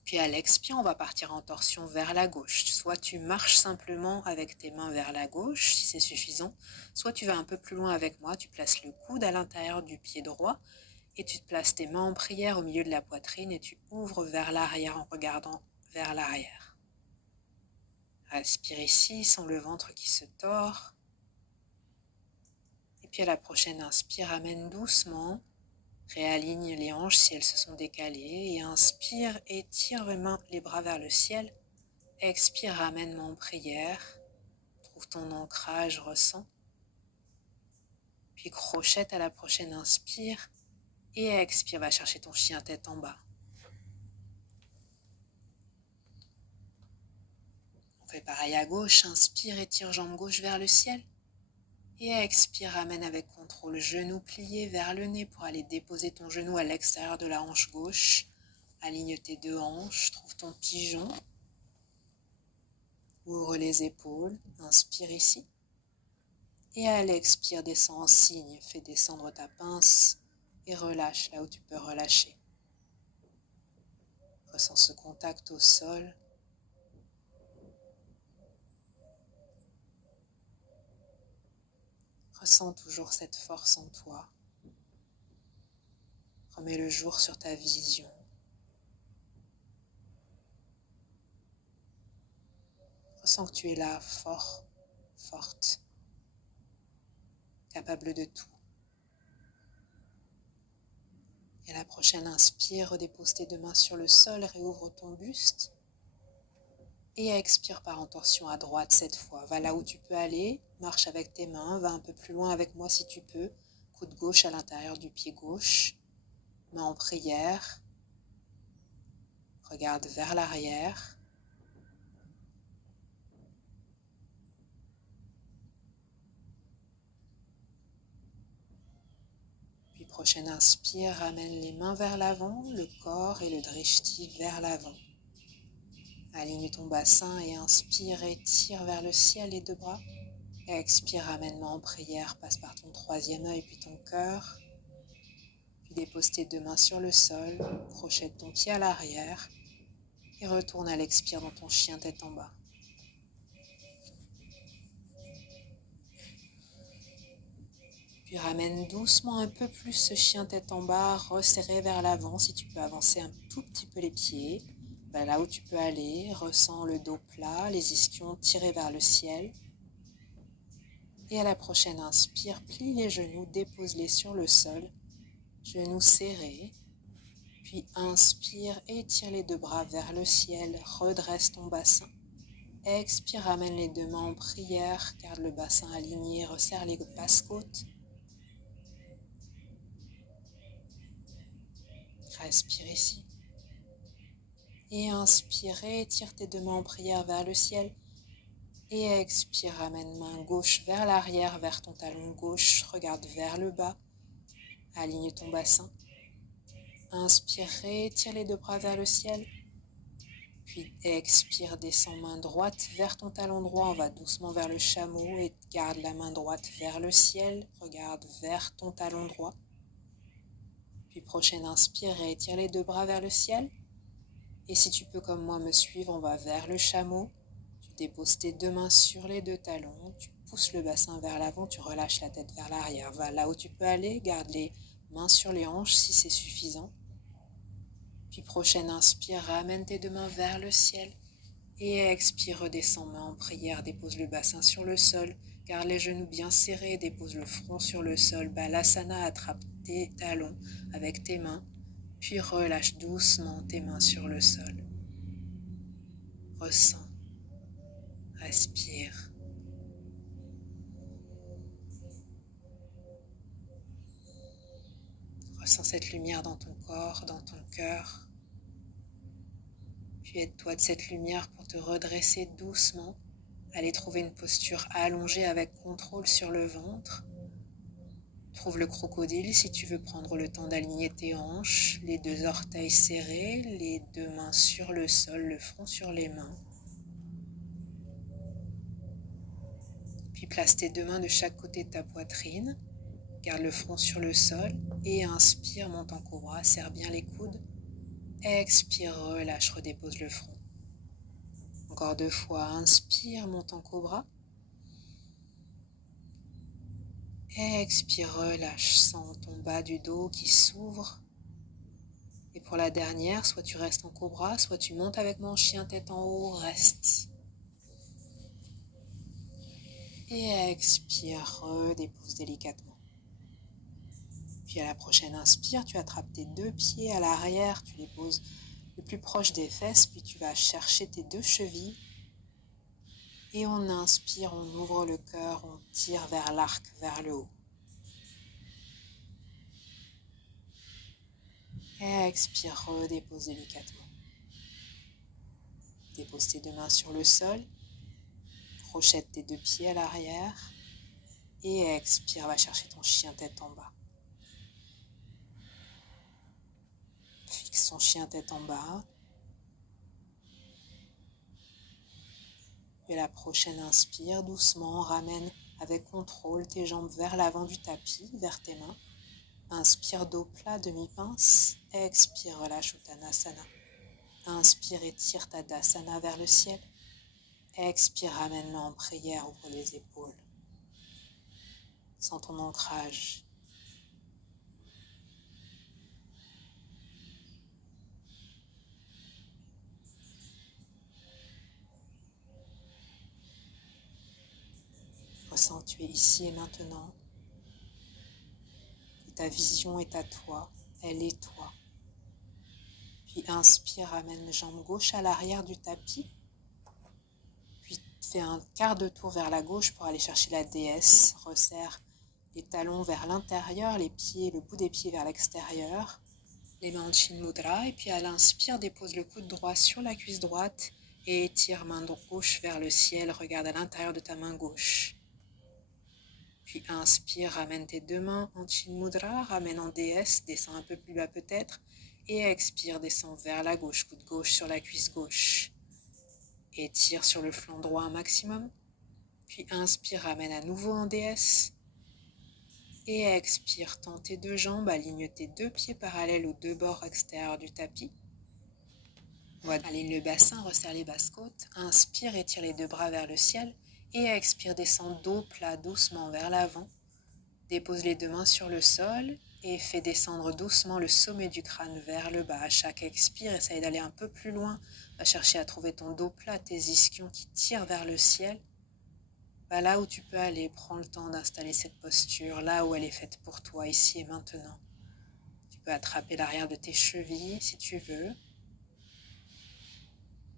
Puis à l'expire, on va partir en torsion vers la gauche. Soit tu marches simplement avec tes mains vers la gauche, si c'est suffisant. Soit tu vas un peu plus loin avec moi, tu places le coude à l'intérieur du pied droit et tu te places tes mains en prière au milieu de la poitrine et tu ouvres vers l'arrière en regardant vers l'arrière. Respire ici, sans le ventre qui se tord. Et puis à la prochaine inspire, ramène doucement. Réaligne les hanches si elles se sont décalées et inspire, étire les bras vers le ciel. Expire, ramène-moi en prière. Trouve ton ancrage, ressens. Puis crochette à la prochaine inspire et expire, va chercher ton chien tête en bas. On fait pareil à gauche, inspire, étire jambe gauche vers le ciel. Et expire, ramène avec contrôle, genou plié vers le nez pour aller déposer ton genou à l'extérieur de la hanche gauche. Aligne tes deux hanches, trouve ton pigeon. Ouvre les épaules, inspire ici. Et à l'expire, descends en cygne, fais descendre ta pince et relâche là où tu peux relâcher. Ressens ce contact au sol. Ressens toujours cette force en toi. Remets le jour sur ta vision. Ressens que tu es là, fort, forte, capable de tout. Et à la prochaine inspire, redépose tes deux mains sur le sol, réouvre ton buste. Et expire par intention à droite cette fois. Va là où tu peux aller, marche avec tes mains, va un peu plus loin avec moi si tu peux. Coude gauche à l'intérieur du pied gauche, main en prière. Regarde vers l'arrière. Puis prochaine inspire, ramène les mains vers l'avant, le corps et le drishti vers l'avant. Aligne ton bassin et inspire, étire vers le ciel les deux bras. Expire, ramène-moi en prière, passe par ton troisième œil puis ton cœur. Puis dépose tes deux mains sur le sol, crochette ton pied à l'arrière et retourne à l'expire dans ton chien tête en bas. Puis ramène doucement un peu plus ce chien tête en bas, resserré vers l'avant. Si tu peux avancer un tout petit peu les pieds, là où tu peux aller, ressens le dos plat, les ischions tirés vers le ciel. Et à la prochaine inspire, plie les genoux, dépose-les sur le sol, genoux serrés. Puis inspire, étire les deux bras vers le ciel, redresse ton bassin. Expire, ramène les deux mains en prière, garde le bassin aligné, resserre les basses côtes. Respire ici. Et inspire, étire tes deux mains en prière vers le ciel. Et expire, ramène main gauche vers l'arrière, vers ton talon gauche, regarde vers le bas. Aligne ton bassin. Inspire, étire les deux bras vers le ciel. Puis expire, descends main droite vers ton talon droit, on va doucement vers le chameau et garde la main droite vers le ciel, regarde vers ton talon droit. Puis prochaine inspire et étire les deux bras vers le ciel. Et si tu peux comme moi me suivre, on va vers le chameau. Tu déposes tes deux mains sur les deux talons, tu pousses le bassin vers l'avant, tu relâches la tête vers l'arrière. Va là où tu peux aller, garde les mains sur les hanches si c'est suffisant. Puis prochaine inspire, ramène tes deux mains vers le ciel. Et expire, redescends main en prière, dépose le bassin sur le sol, garde les genoux bien serrés, dépose le front sur le sol, balasana, attrape tes talons avec tes mains, puis relâche doucement tes mains sur le sol. Ressens, respire. Ressens cette lumière dans ton corps, dans ton cœur. Puis aide-toi de cette lumière pour te redresser doucement. Aller trouver une posture allongée avec contrôle sur le ventre. Trouve le crocodile si tu veux prendre le temps d'aligner tes hanches, les deux orteils serrés, les deux mains sur le sol, le front sur les mains. Puis place tes deux mains de chaque côté de ta poitrine. Garde le front sur le sol et inspire, monte en cobra, serre bien les coudes. Expire, relâche, redépose le front. Encore deux fois, inspire, monte en cobra. Expire, relâche, sens ton bas du dos qui s'ouvre. Et pour la dernière, soit tu restes en cobra, soit tu montes avec mon chien tête en haut, reste. Et expire, redépose délicatement. Puis à la prochaine inspire, tu attrapes tes deux pieds à l'arrière, tu les poses le plus proche des fesses, puis tu vas chercher tes deux chevilles. Et on inspire, on ouvre le cœur, on tire vers l'arc, vers le haut. Expire, redépose délicatement. Dépose tes deux mains sur le sol, crochette tes deux pieds à l'arrière et expire, va chercher ton chien tête en bas. Fixe ton chien tête en bas. Puis à la prochaine inspire, doucement, ramène avec contrôle tes jambes vers l'avant du tapis, vers tes mains. Inspire, dos plat, demi-pince. Expire, relâche Uttanasana. Inspire, étire Tadasana vers le ciel. Expire, ramène-moi en prière, ouvre les épaules. Sens ton ancrage. Ressens que tu es ici et maintenant, que ta vision est à toi, elle est toi. Puis inspire, ramène jambe gauche à l'arrière du tapis. Puis fais un quart de tour vers la gauche pour aller chercher la déesse. Resserre les talons vers l'intérieur, les pieds, le bout des pieds vers l'extérieur. Les mains en Chin Mudra. Et puis à l'inspire, dépose le coude droit sur la cuisse droite et étire main gauche vers le ciel. Regarde à l'intérieur de ta main gauche. Puis inspire, ramène tes deux mains en Chin Mudra, ramène en déesse, descends un peu plus bas peut-être. Et expire, descends vers la gauche, coude gauche sur la cuisse gauche. Étire sur le flanc droit un maximum. Puis inspire, ramène à nouveau en déesse. Et expire, tends tes deux jambes, aligne tes deux pieds parallèles aux deux bords extérieurs du tapis. Voilà. Aligne le bassin, resserre les basses côtes. Inspire, étire les deux bras vers le ciel. Et expire, descend dos plat doucement vers l'avant. Dépose les deux mains sur le sol et fais descendre doucement le sommet du crâne vers le bas. À chaque expire, essaye d'aller un peu plus loin. Va chercher à trouver ton dos plat, tes ischions qui tirent vers le ciel. Va là où tu peux aller, prends le temps d'installer cette posture, là où elle est faite pour toi, ici et maintenant. Tu peux attraper l'arrière de tes chevilles si tu veux.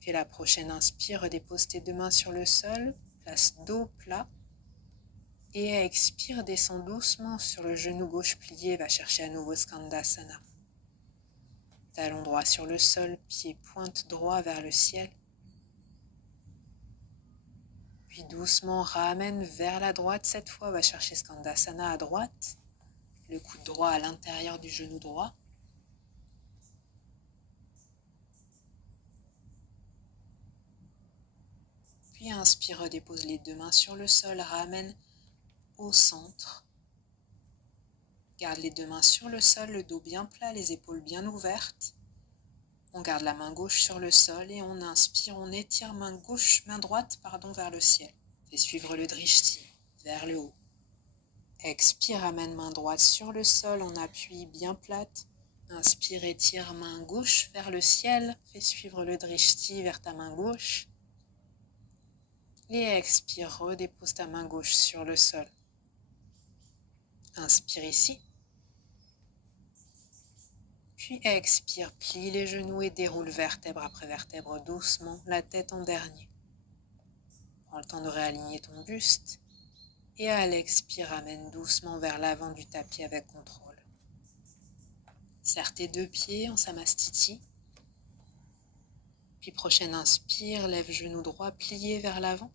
Puis la prochaine inspire, redépose tes deux mains sur le sol, place dos plat. Et expire, descends doucement sur le genou gauche plié, va chercher à nouveau Skandasana. Talon droit sur le sol, pied pointe droit vers le ciel. Puis doucement ramène vers la droite cette fois, va chercher Skandasana à droite. Le coude droit à l'intérieur du genou droit. Puis inspire, redépose les deux mains sur le sol, ramène au centre. Garde les deux mains sur le sol, le dos bien plat, les épaules bien ouvertes. On garde la main gauche sur le sol et on inspire, on étire main droite vers le ciel. Fais suivre le drishti vers le haut. Expire, amène main droite sur le sol, on appuie bien plate. Inspire, étire main gauche vers le ciel. Fais suivre le drishti vers ta main gauche. Et expire, redépose ta main gauche sur le sol. Inspire ici. Puis expire, plie les genoux et déroule vertèbre après vertèbre doucement, la tête en dernier. Prends le temps de réaligner ton buste. Et à l'expire, amène doucement vers l'avant du tapis avec contrôle. Serre tes deux pieds en samastiti. Puis prochaine inspire, lève genou droit plié vers l'avant.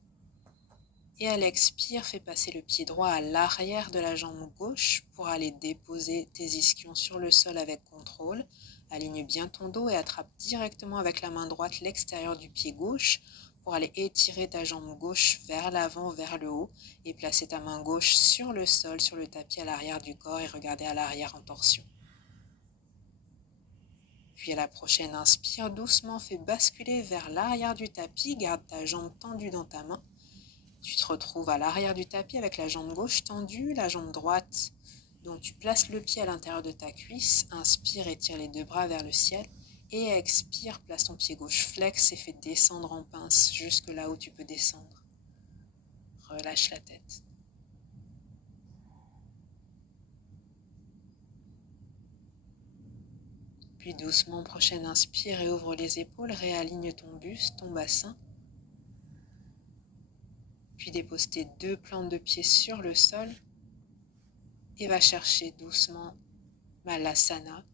Et à l'expire, fais passer le pied droit à l'arrière de la jambe gauche pour aller déposer tes ischions sur le sol avec contrôle. Aligne bien ton dos et attrape directement avec la main droite l'extérieur du pied gauche pour aller étirer ta jambe gauche vers l'avant, vers le haut et placer ta main gauche sur le sol, sur le tapis à l'arrière du corps et regarder à l'arrière en torsion. Puis à la prochaine inspire, doucement fais basculer vers l'arrière du tapis, garde ta jambe tendue dans ta main. Tu te retrouves à l'arrière du tapis avec la jambe gauche tendue, la jambe droite. Donc tu places le pied à l'intérieur de ta cuisse, inspire, étire les deux bras vers le ciel. Et expire, place ton pied gauche flex et fais descendre en pince jusque là où tu peux descendre. Relâche la tête. Puis doucement, prochaine inspire et ouvre les épaules, réaligne ton buste, ton bassin. Puis dépose tes deux plantes de pied sur le sol et va chercher doucement Malasana.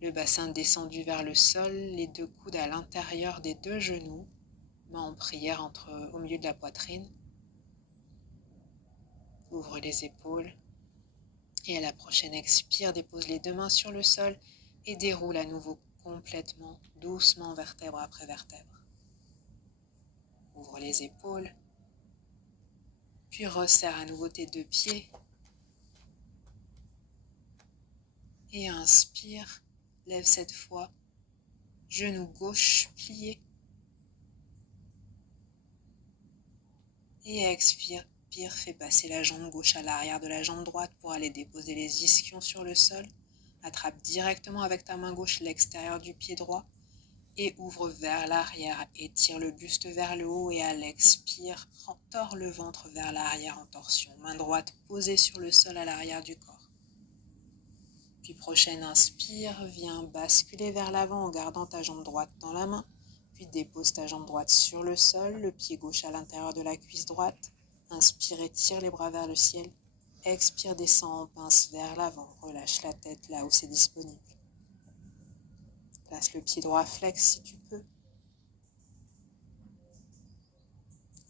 Le bassin descendu vers le sol, les deux coudes à l'intérieur des deux genoux, mains en prière au milieu de la poitrine. Ouvre les épaules et à la prochaine expire, dépose les deux mains sur le sol et déroule à nouveau complètement, doucement, vertèbre après vertèbre. Ouvre les épaules, puis resserre à nouveau tes deux pieds et inspire, lève cette fois, genou gauche plié et expire, fais passer la jambe gauche à l'arrière de la jambe droite pour aller déposer les ischions sur le sol. Attrape directement avec ta main gauche l'extérieur du pied droit et ouvre vers l'arrière. Étire le buste vers le haut et à l'expire, tord le ventre vers l'arrière en torsion. Main droite posée sur le sol à l'arrière du corps. Puis prochaine inspire, viens basculer vers l'avant en gardant ta jambe droite dans la main. Puis dépose ta jambe droite sur le sol, le pied gauche à l'intérieur de la cuisse droite. Inspire et tire les bras vers le ciel. Expire, descend en pince vers l'avant. Relâche la tête là où c'est disponible. Place le pied droit flex si tu peux.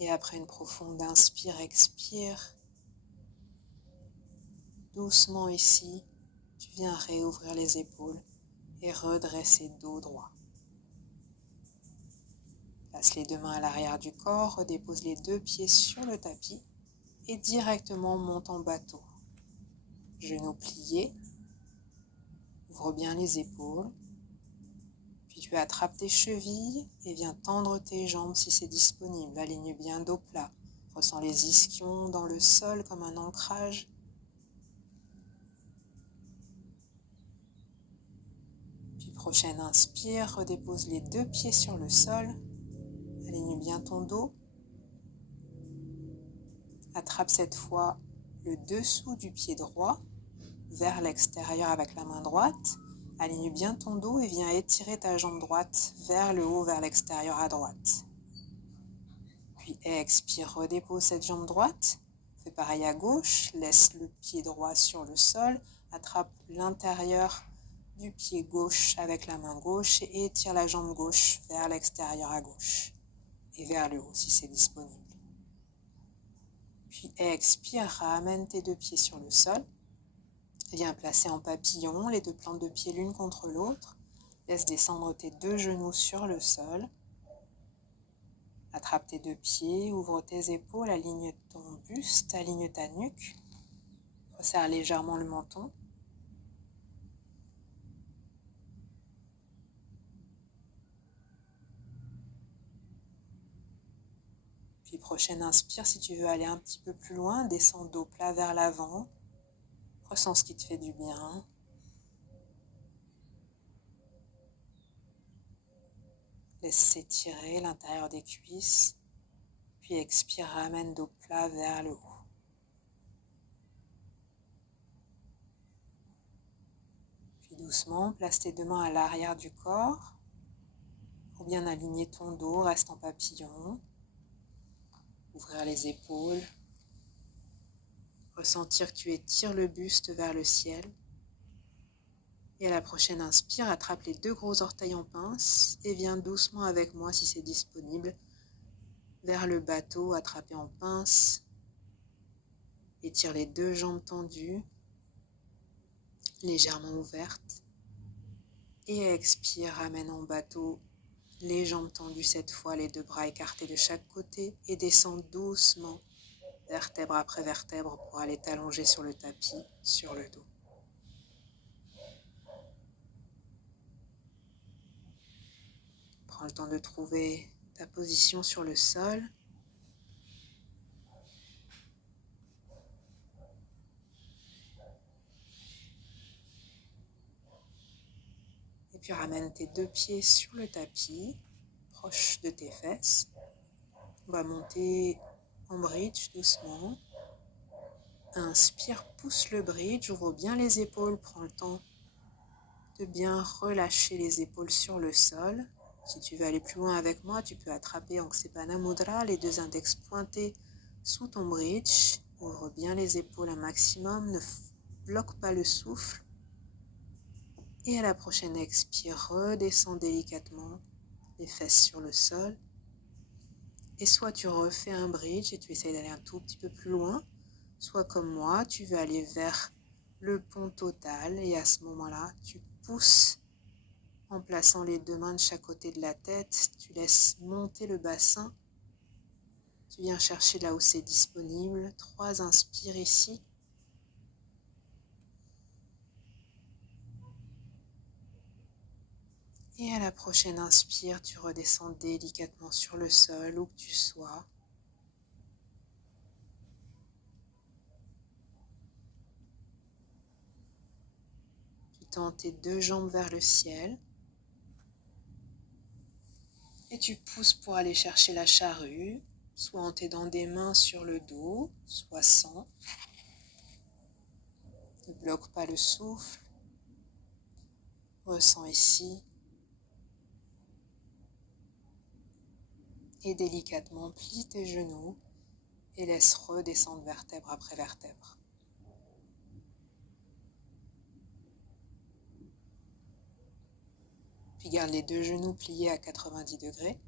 Et après une profonde inspire, expire. Doucement ici, tu viens réouvrir les épaules et redresser dos droit. Place les deux mains à l'arrière du corps, redépose les deux pieds sur le tapis et directement monte en bateau. Genoux pliés, ouvre bien les épaules. Puis tu attrapes tes chevilles et viens tendre tes jambes si c'est disponible. Aligne bien dos plat. Ressens les ischions dans le sol comme un ancrage. Puis prochaine inspire, redépose les deux pieds sur le sol. Aligne bien ton dos. Attrape cette fois le dessous du pied droit vers l'extérieur avec la main droite. Aligne bien ton dos et viens étirer ta jambe droite vers le haut, vers l'extérieur à droite. Puis expire, redépose cette jambe droite. Fais pareil à gauche, laisse le pied droit sur le sol. Attrape l'intérieur du pied gauche avec la main gauche et étire la jambe gauche vers l'extérieur à gauche et vers le haut si c'est disponible. Puis expire, ramène tes deux pieds sur le sol. Viens placer en papillon les deux plantes de pied l'une contre l'autre. Laisse descendre tes deux genoux sur le sol. Attrape tes deux pieds, ouvre tes épaules, aligne ton buste, aligne ta nuque. Resserre légèrement le menton. Puis prochaine inspire, si tu veux aller un petit peu plus loin, descends dos plat vers l'avant. Ressens ce qui te fait du bien. Laisse s'étirer l'intérieur des cuisses. Puis expire, ramène dos plat vers le haut. Puis doucement, place tes deux mains à l'arrière du corps. Pour bien aligner ton dos, reste en papillon. Ouvrir les épaules. Ressentir que tu étires le buste vers le ciel. Et à la prochaine inspire, attrape les deux gros orteils en pince et viens doucement avec moi si c'est disponible vers le bateau, attrapé en pince. Étire les deux jambes tendues, légèrement ouvertes. Et expire, ramène en bateau, les jambes tendues cette fois, les deux bras écartés de chaque côté et descends doucement, vertèbre après vertèbre pour aller t'allonger sur le tapis, sur le dos. Prends le temps de trouver ta position sur le sol. Et puis ramène tes deux pieds sur le tapis, proche de tes fesses. On va monter en bridge doucement. Inspire, pousse le bridge, ouvre bien les épaules, prends le temps de bien relâcher les épaules sur le sol. Si tu veux aller plus loin avec moi, tu peux attraper Anksepana Mudra, les deux index pointés sous ton bridge. Ouvre bien les épaules un maximum, ne bloque pas le souffle. Et à la prochaine expire, redescends délicatement les fesses sur le sol. Et soit tu refais un bridge et tu essayes d'aller un tout petit peu plus loin, soit comme moi, tu veux aller vers le pont total et à ce moment-là, tu pousses en plaçant les deux mains de chaque côté de la tête, tu laisses monter le bassin, tu viens chercher là où c'est disponible. 3 inspires ici. Et à la prochaine inspire, tu redescends délicatement sur le sol, où que tu sois. Tu tends tes deux jambes vers le ciel. Et tu pousses pour aller chercher la charrue, soit en t'aidant des mains sur le dos, soit sans. Ne bloque pas le souffle. Ressens ici. Et délicatement plie tes genoux et laisse redescendre vertèbre après vertèbre. Puis garde les deux genoux pliés à 90 degrés.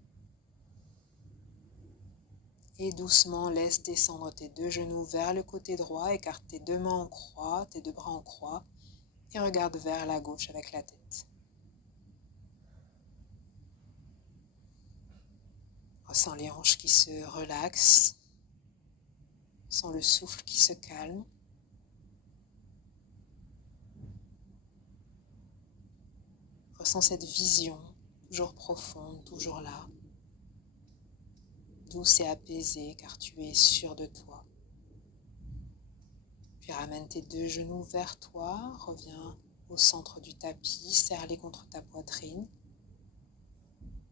Et doucement laisse descendre tes deux genoux vers le côté droit, écarte tes deux mains en croix, tes deux bras en croix et regarde vers la gauche avec la tête. Ressens les hanches qui se relaxent, ressens le souffle qui se calme. Ressens cette vision, toujours profonde, toujours là, douce et apaisée car tu es sûr de toi. Puis ramène tes deux genoux vers toi, reviens au centre du tapis, serre-les contre ta poitrine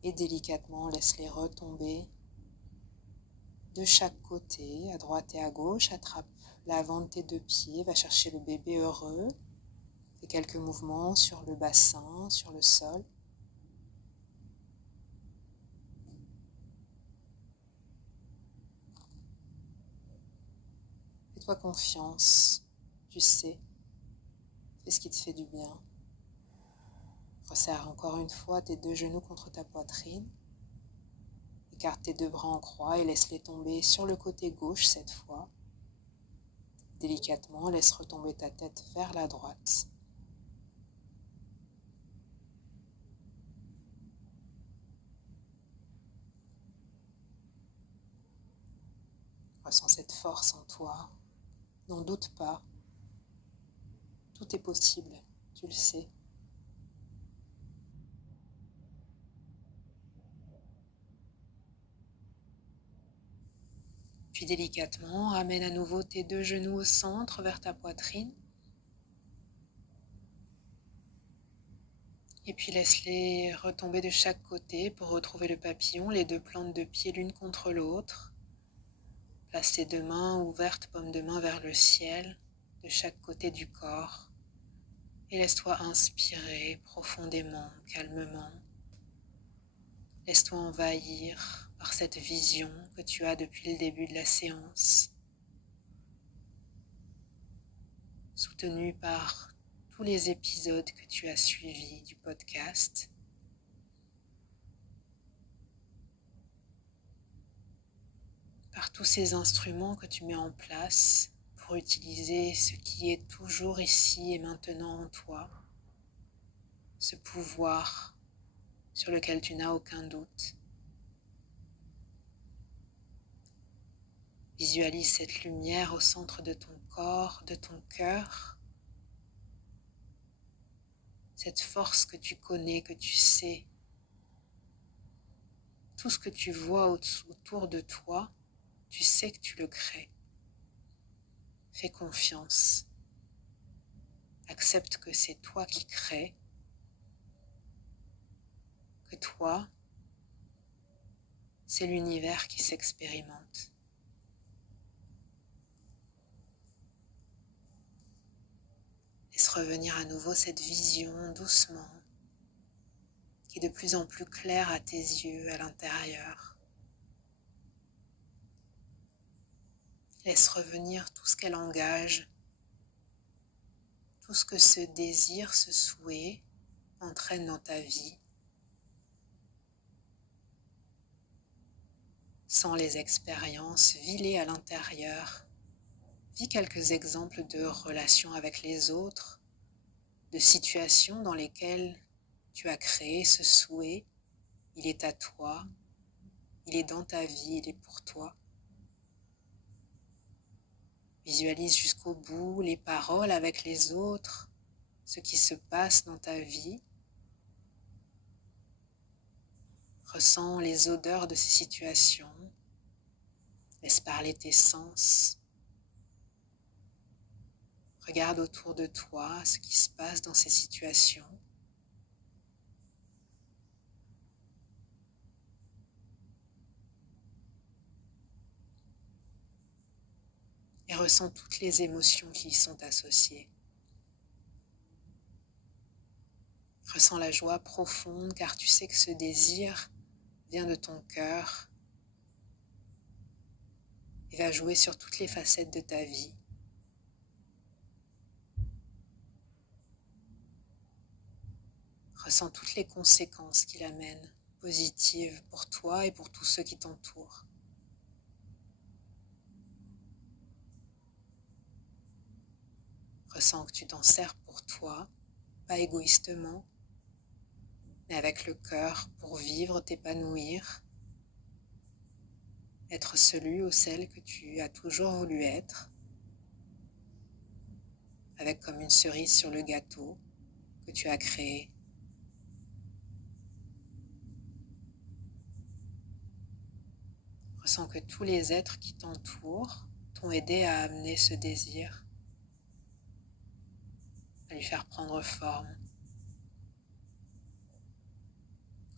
et délicatement laisse-les retomber de chaque côté, à droite et à gauche. Attrape l'avant de tes deux pieds, va chercher le bébé heureux. Fais quelques mouvements sur le bassin, sur le sol. Fais-toi confiance, tu sais, fais ce qui te fait du bien. Resserre encore une fois tes deux genoux contre ta poitrine. Écarte tes deux bras en croix et laisse-les tomber sur le côté gauche cette fois. Délicatement, laisse retomber ta tête vers la droite. Ressens cette force en toi. N'en doute pas. Tout est possible, tu le sais. Puis délicatement, ramène à nouveau tes deux genoux au centre, vers ta poitrine. Et puis laisse-les retomber de chaque côté pour retrouver le papillon, les deux plantes de pied l'une contre l'autre. Place tes deux mains ouvertes, paume de main vers le ciel, de chaque côté du corps. Et laisse-toi inspirer profondément, calmement. Laisse-toi envahir par cette vision que tu as depuis le début de la séance, soutenue par tous les épisodes que tu as suivis du podcast. Par tous ces instruments que tu mets en place pour utiliser ce qui est toujours ici et maintenant en toi, ce pouvoir sur lequel tu n'as aucun doute. Visualise cette lumière au centre de ton corps, de ton cœur, cette force que tu connais, que tu sais. Tout ce que tu vois autour de toi, tu sais que tu le crées. Fais confiance. Accepte que c'est toi qui crées, que toi, c'est l'univers qui s'expérimente. Laisse revenir à nouveau cette vision doucement, qui est de plus en plus claire à tes yeux, à l'intérieur. Laisse revenir tout ce qu'elle engage, tout ce que ce désir, ce souhait entraîne dans ta vie. Sans les expériences, vis-les à l'intérieur. Vis quelques exemples de relations avec les autres, de situations dans lesquelles tu as créé ce souhait. Il est à toi, il est dans ta vie, il est pour toi. Visualise jusqu'au bout les paroles avec les autres, ce qui se passe dans ta vie. Ressens les odeurs de ces situations. Laisse parler tes sens. Regarde autour de toi ce qui se passe dans ces situations. et ressens toutes les émotions qui y sont associées. Ressens la joie profonde car tu sais que ce désir vient de ton cœur et va jouer sur toutes les facettes de ta vie. Ressens toutes les conséquences qu'il amène, positives pour toi et pour tous ceux qui t'entourent. Ressens que tu t'en sers pour toi, pas égoïstement, mais avec le cœur pour vivre, t'épanouir, être celui ou celle que tu as toujours voulu être, avec comme une cerise sur le gâteau que tu as créé. Ressens que tous les êtres qui t'entourent t'ont aidé à amener ce désir, à lui faire prendre forme.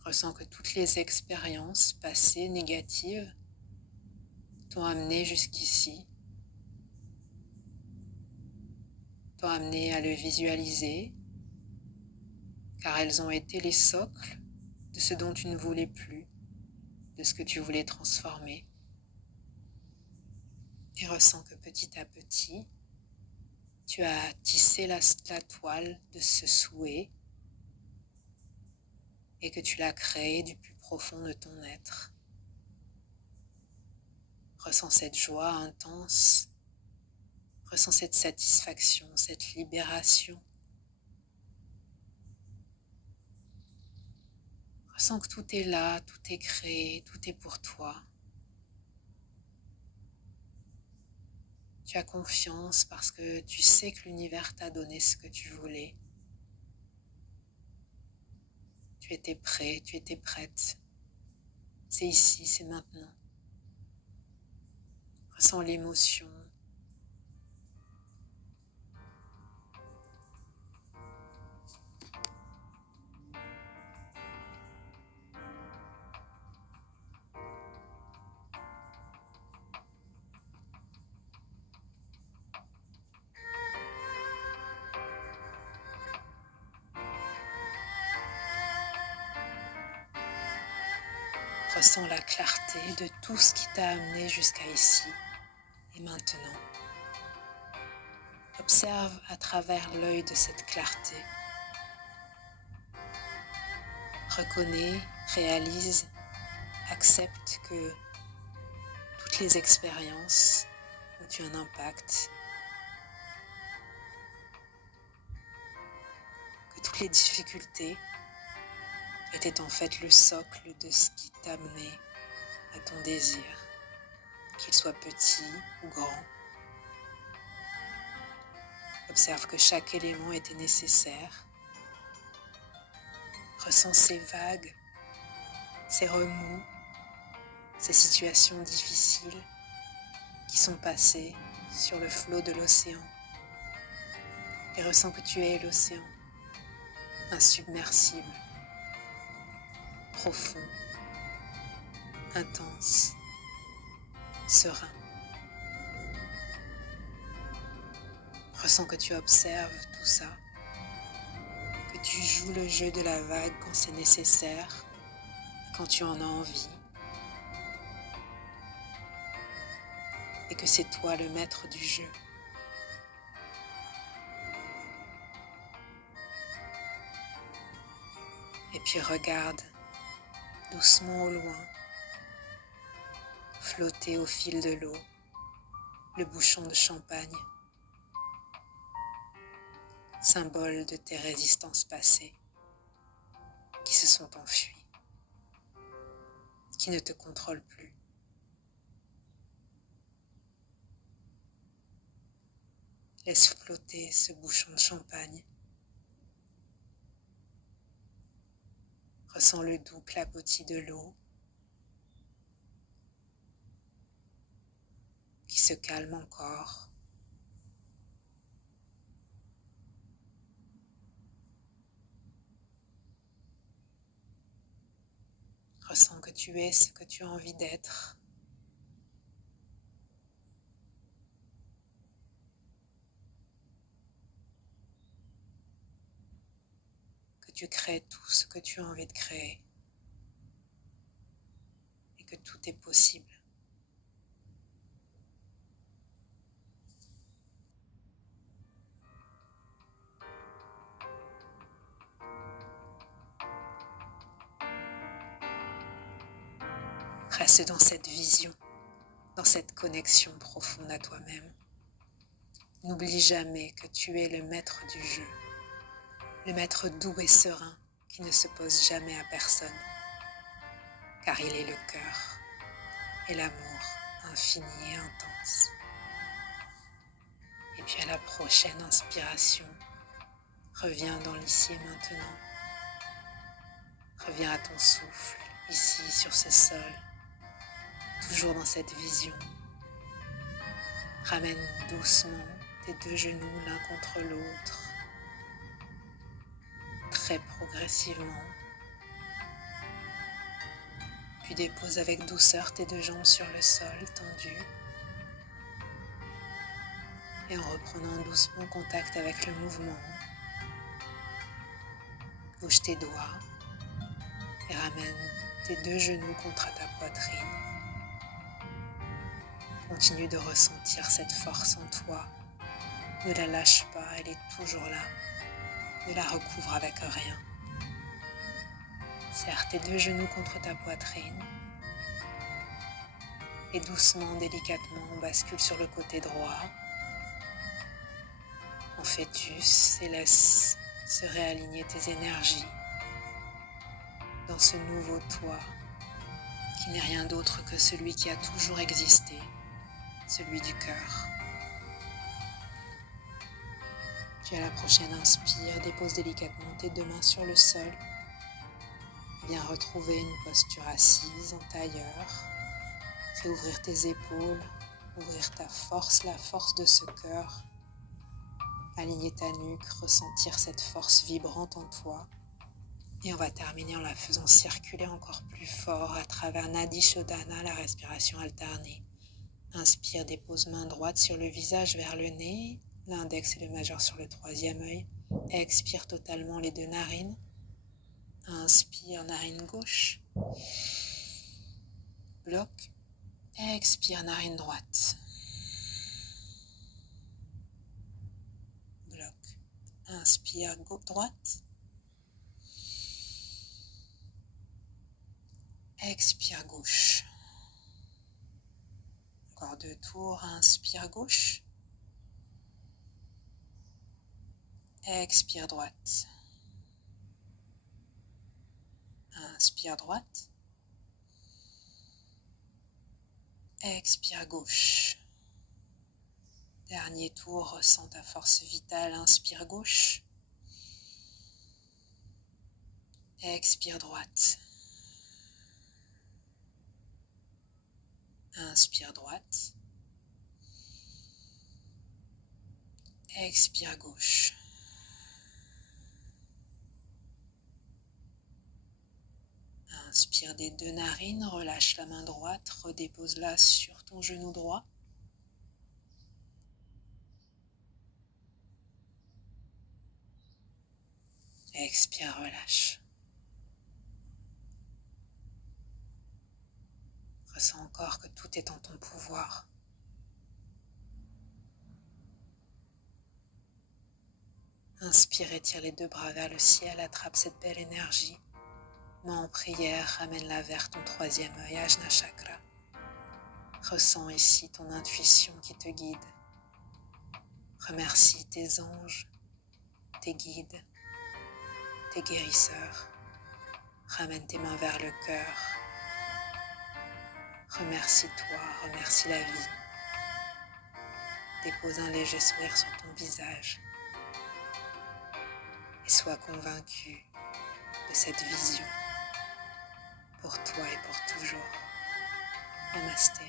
Ressens que toutes les expériences passées négatives t'ont amené jusqu'ici, t'ont amené à le visualiser, car elles ont été les socles de ce dont tu ne voulais plus, de ce que tu voulais transformer. Et ressens que petit à petit, tu as tissé la toile de ce souhait et que tu l'as créé du plus profond de ton être. Ressens cette joie intense, ressens cette satisfaction, cette libération. Ressens que tout est là, tout est créé, tout est pour toi. Tu as confiance parce que tu sais que l'univers t'a donné ce que tu voulais. Tu étais prêt, tu étais prête. C'est ici, c'est maintenant. Ressens l'émotion. Ressens la clarté de tout ce qui t'a amené jusqu'à ici et maintenant. Observe à travers l'œil de cette clarté. Reconnais, réalise, accepte que toutes les expériences ont eu un impact, que toutes les difficultés étaient en fait le socle de ce qui t'a amené à ton désir, qu'il soit petit ou grand. Observe que chaque élément était nécessaire. Ressens ces vagues, ces remous, ces situations difficiles qui sont passées sur le flot de l'océan. Et ressens que tu es l'océan, insubmersible, profond, intense, serein. Ressens que tu observes tout ça, que tu joues le jeu de la vague quand c'est nécessaire, quand tu en as envie, et que c'est toi le maître du jeu. Et puis regarde doucement au loin, flotter au fil de l'eau, le bouchon de champagne, symbole de tes résistances passées qui se sont enfuies, qui ne te contrôlent plus. Laisse flotter ce bouchon de champagne. Ressens le doux clapotis de l'eau qui se calme encore. Ressens que tu es ce que tu as envie d'être. que tu crées tout ce que tu as envie de créer et que tout est possible. Reste dans cette vision, dans cette connexion profonde à toi-même. N'oublie jamais que tu es le maître du jeu, le maître doux et serein qui ne se pose jamais à personne, car il est le cœur et l'amour infini et intense. Et puis à la prochaine inspiration, reviens dans l'ici et maintenant. Reviens à ton souffle, ici sur ce sol, toujours dans cette vision. Ramène doucement tes deux genoux l'un contre l'autre, très progressivement. Puis dépose avec douceur tes deux jambes sur le sol, tendues. Et en reprenant doucement contact avec le mouvement, bouge tes doigts et ramène tes deux genoux contre ta poitrine. Continue de ressentir cette force en toi. Ne la lâche pas, elle est toujours là. Ne la recouvre avec rien. Serre tes deux genoux contre ta poitrine et doucement, délicatement, on bascule sur le côté droit en fœtus et laisse se réaligner tes énergies dans ce nouveau toi qui n'est rien d'autre que celui qui a toujours existé, celui du cœur. Puis à la prochaine inspire, dépose délicatement tes deux mains sur le sol. Viens retrouver une posture assise en tailleur. Réouvrir tes épaules, ouvrir ta force, la force de ce cœur. Aligner ta nuque, ressentir cette force vibrante en toi. Et on va terminer en la faisant circuler encore plus fort à travers Nadi Shodhana, la respiration alternée. Inspire, dépose main droite sur le visage vers le nez, l'index et le majeur sur le troisième œil. Expire totalement les deux narines. Inspire, narine gauche. Bloc. Expire, narine droite. Bloc. Inspire, droite. Expire, gauche. Encore 2 tours. Inspire, gauche. Expire, droite. Inspire, droite. Expire, gauche. Dernier tour, ressens ta force vitale. Inspire, gauche. Expire, droite. Inspire, droite. Expire, gauche. Inspire des deux narines, relâche la main droite, redépose-la sur ton genou droit. Expire, relâche. Ressens encore que tout est en ton pouvoir. Inspire, étire les deux bras vers le ciel, attrape cette belle énergie. Main en prière, ramène-la vers ton troisième œil, Ajna Chakra. Ressens ici ton intuition qui te guide. Remercie tes anges, tes guides, tes guérisseurs. Ramène tes mains vers le cœur. Remercie-toi, remercie la vie. Dépose un léger sourire sur ton visage. Et sois convaincu de cette vision pour toi et pour toujours. Namasté.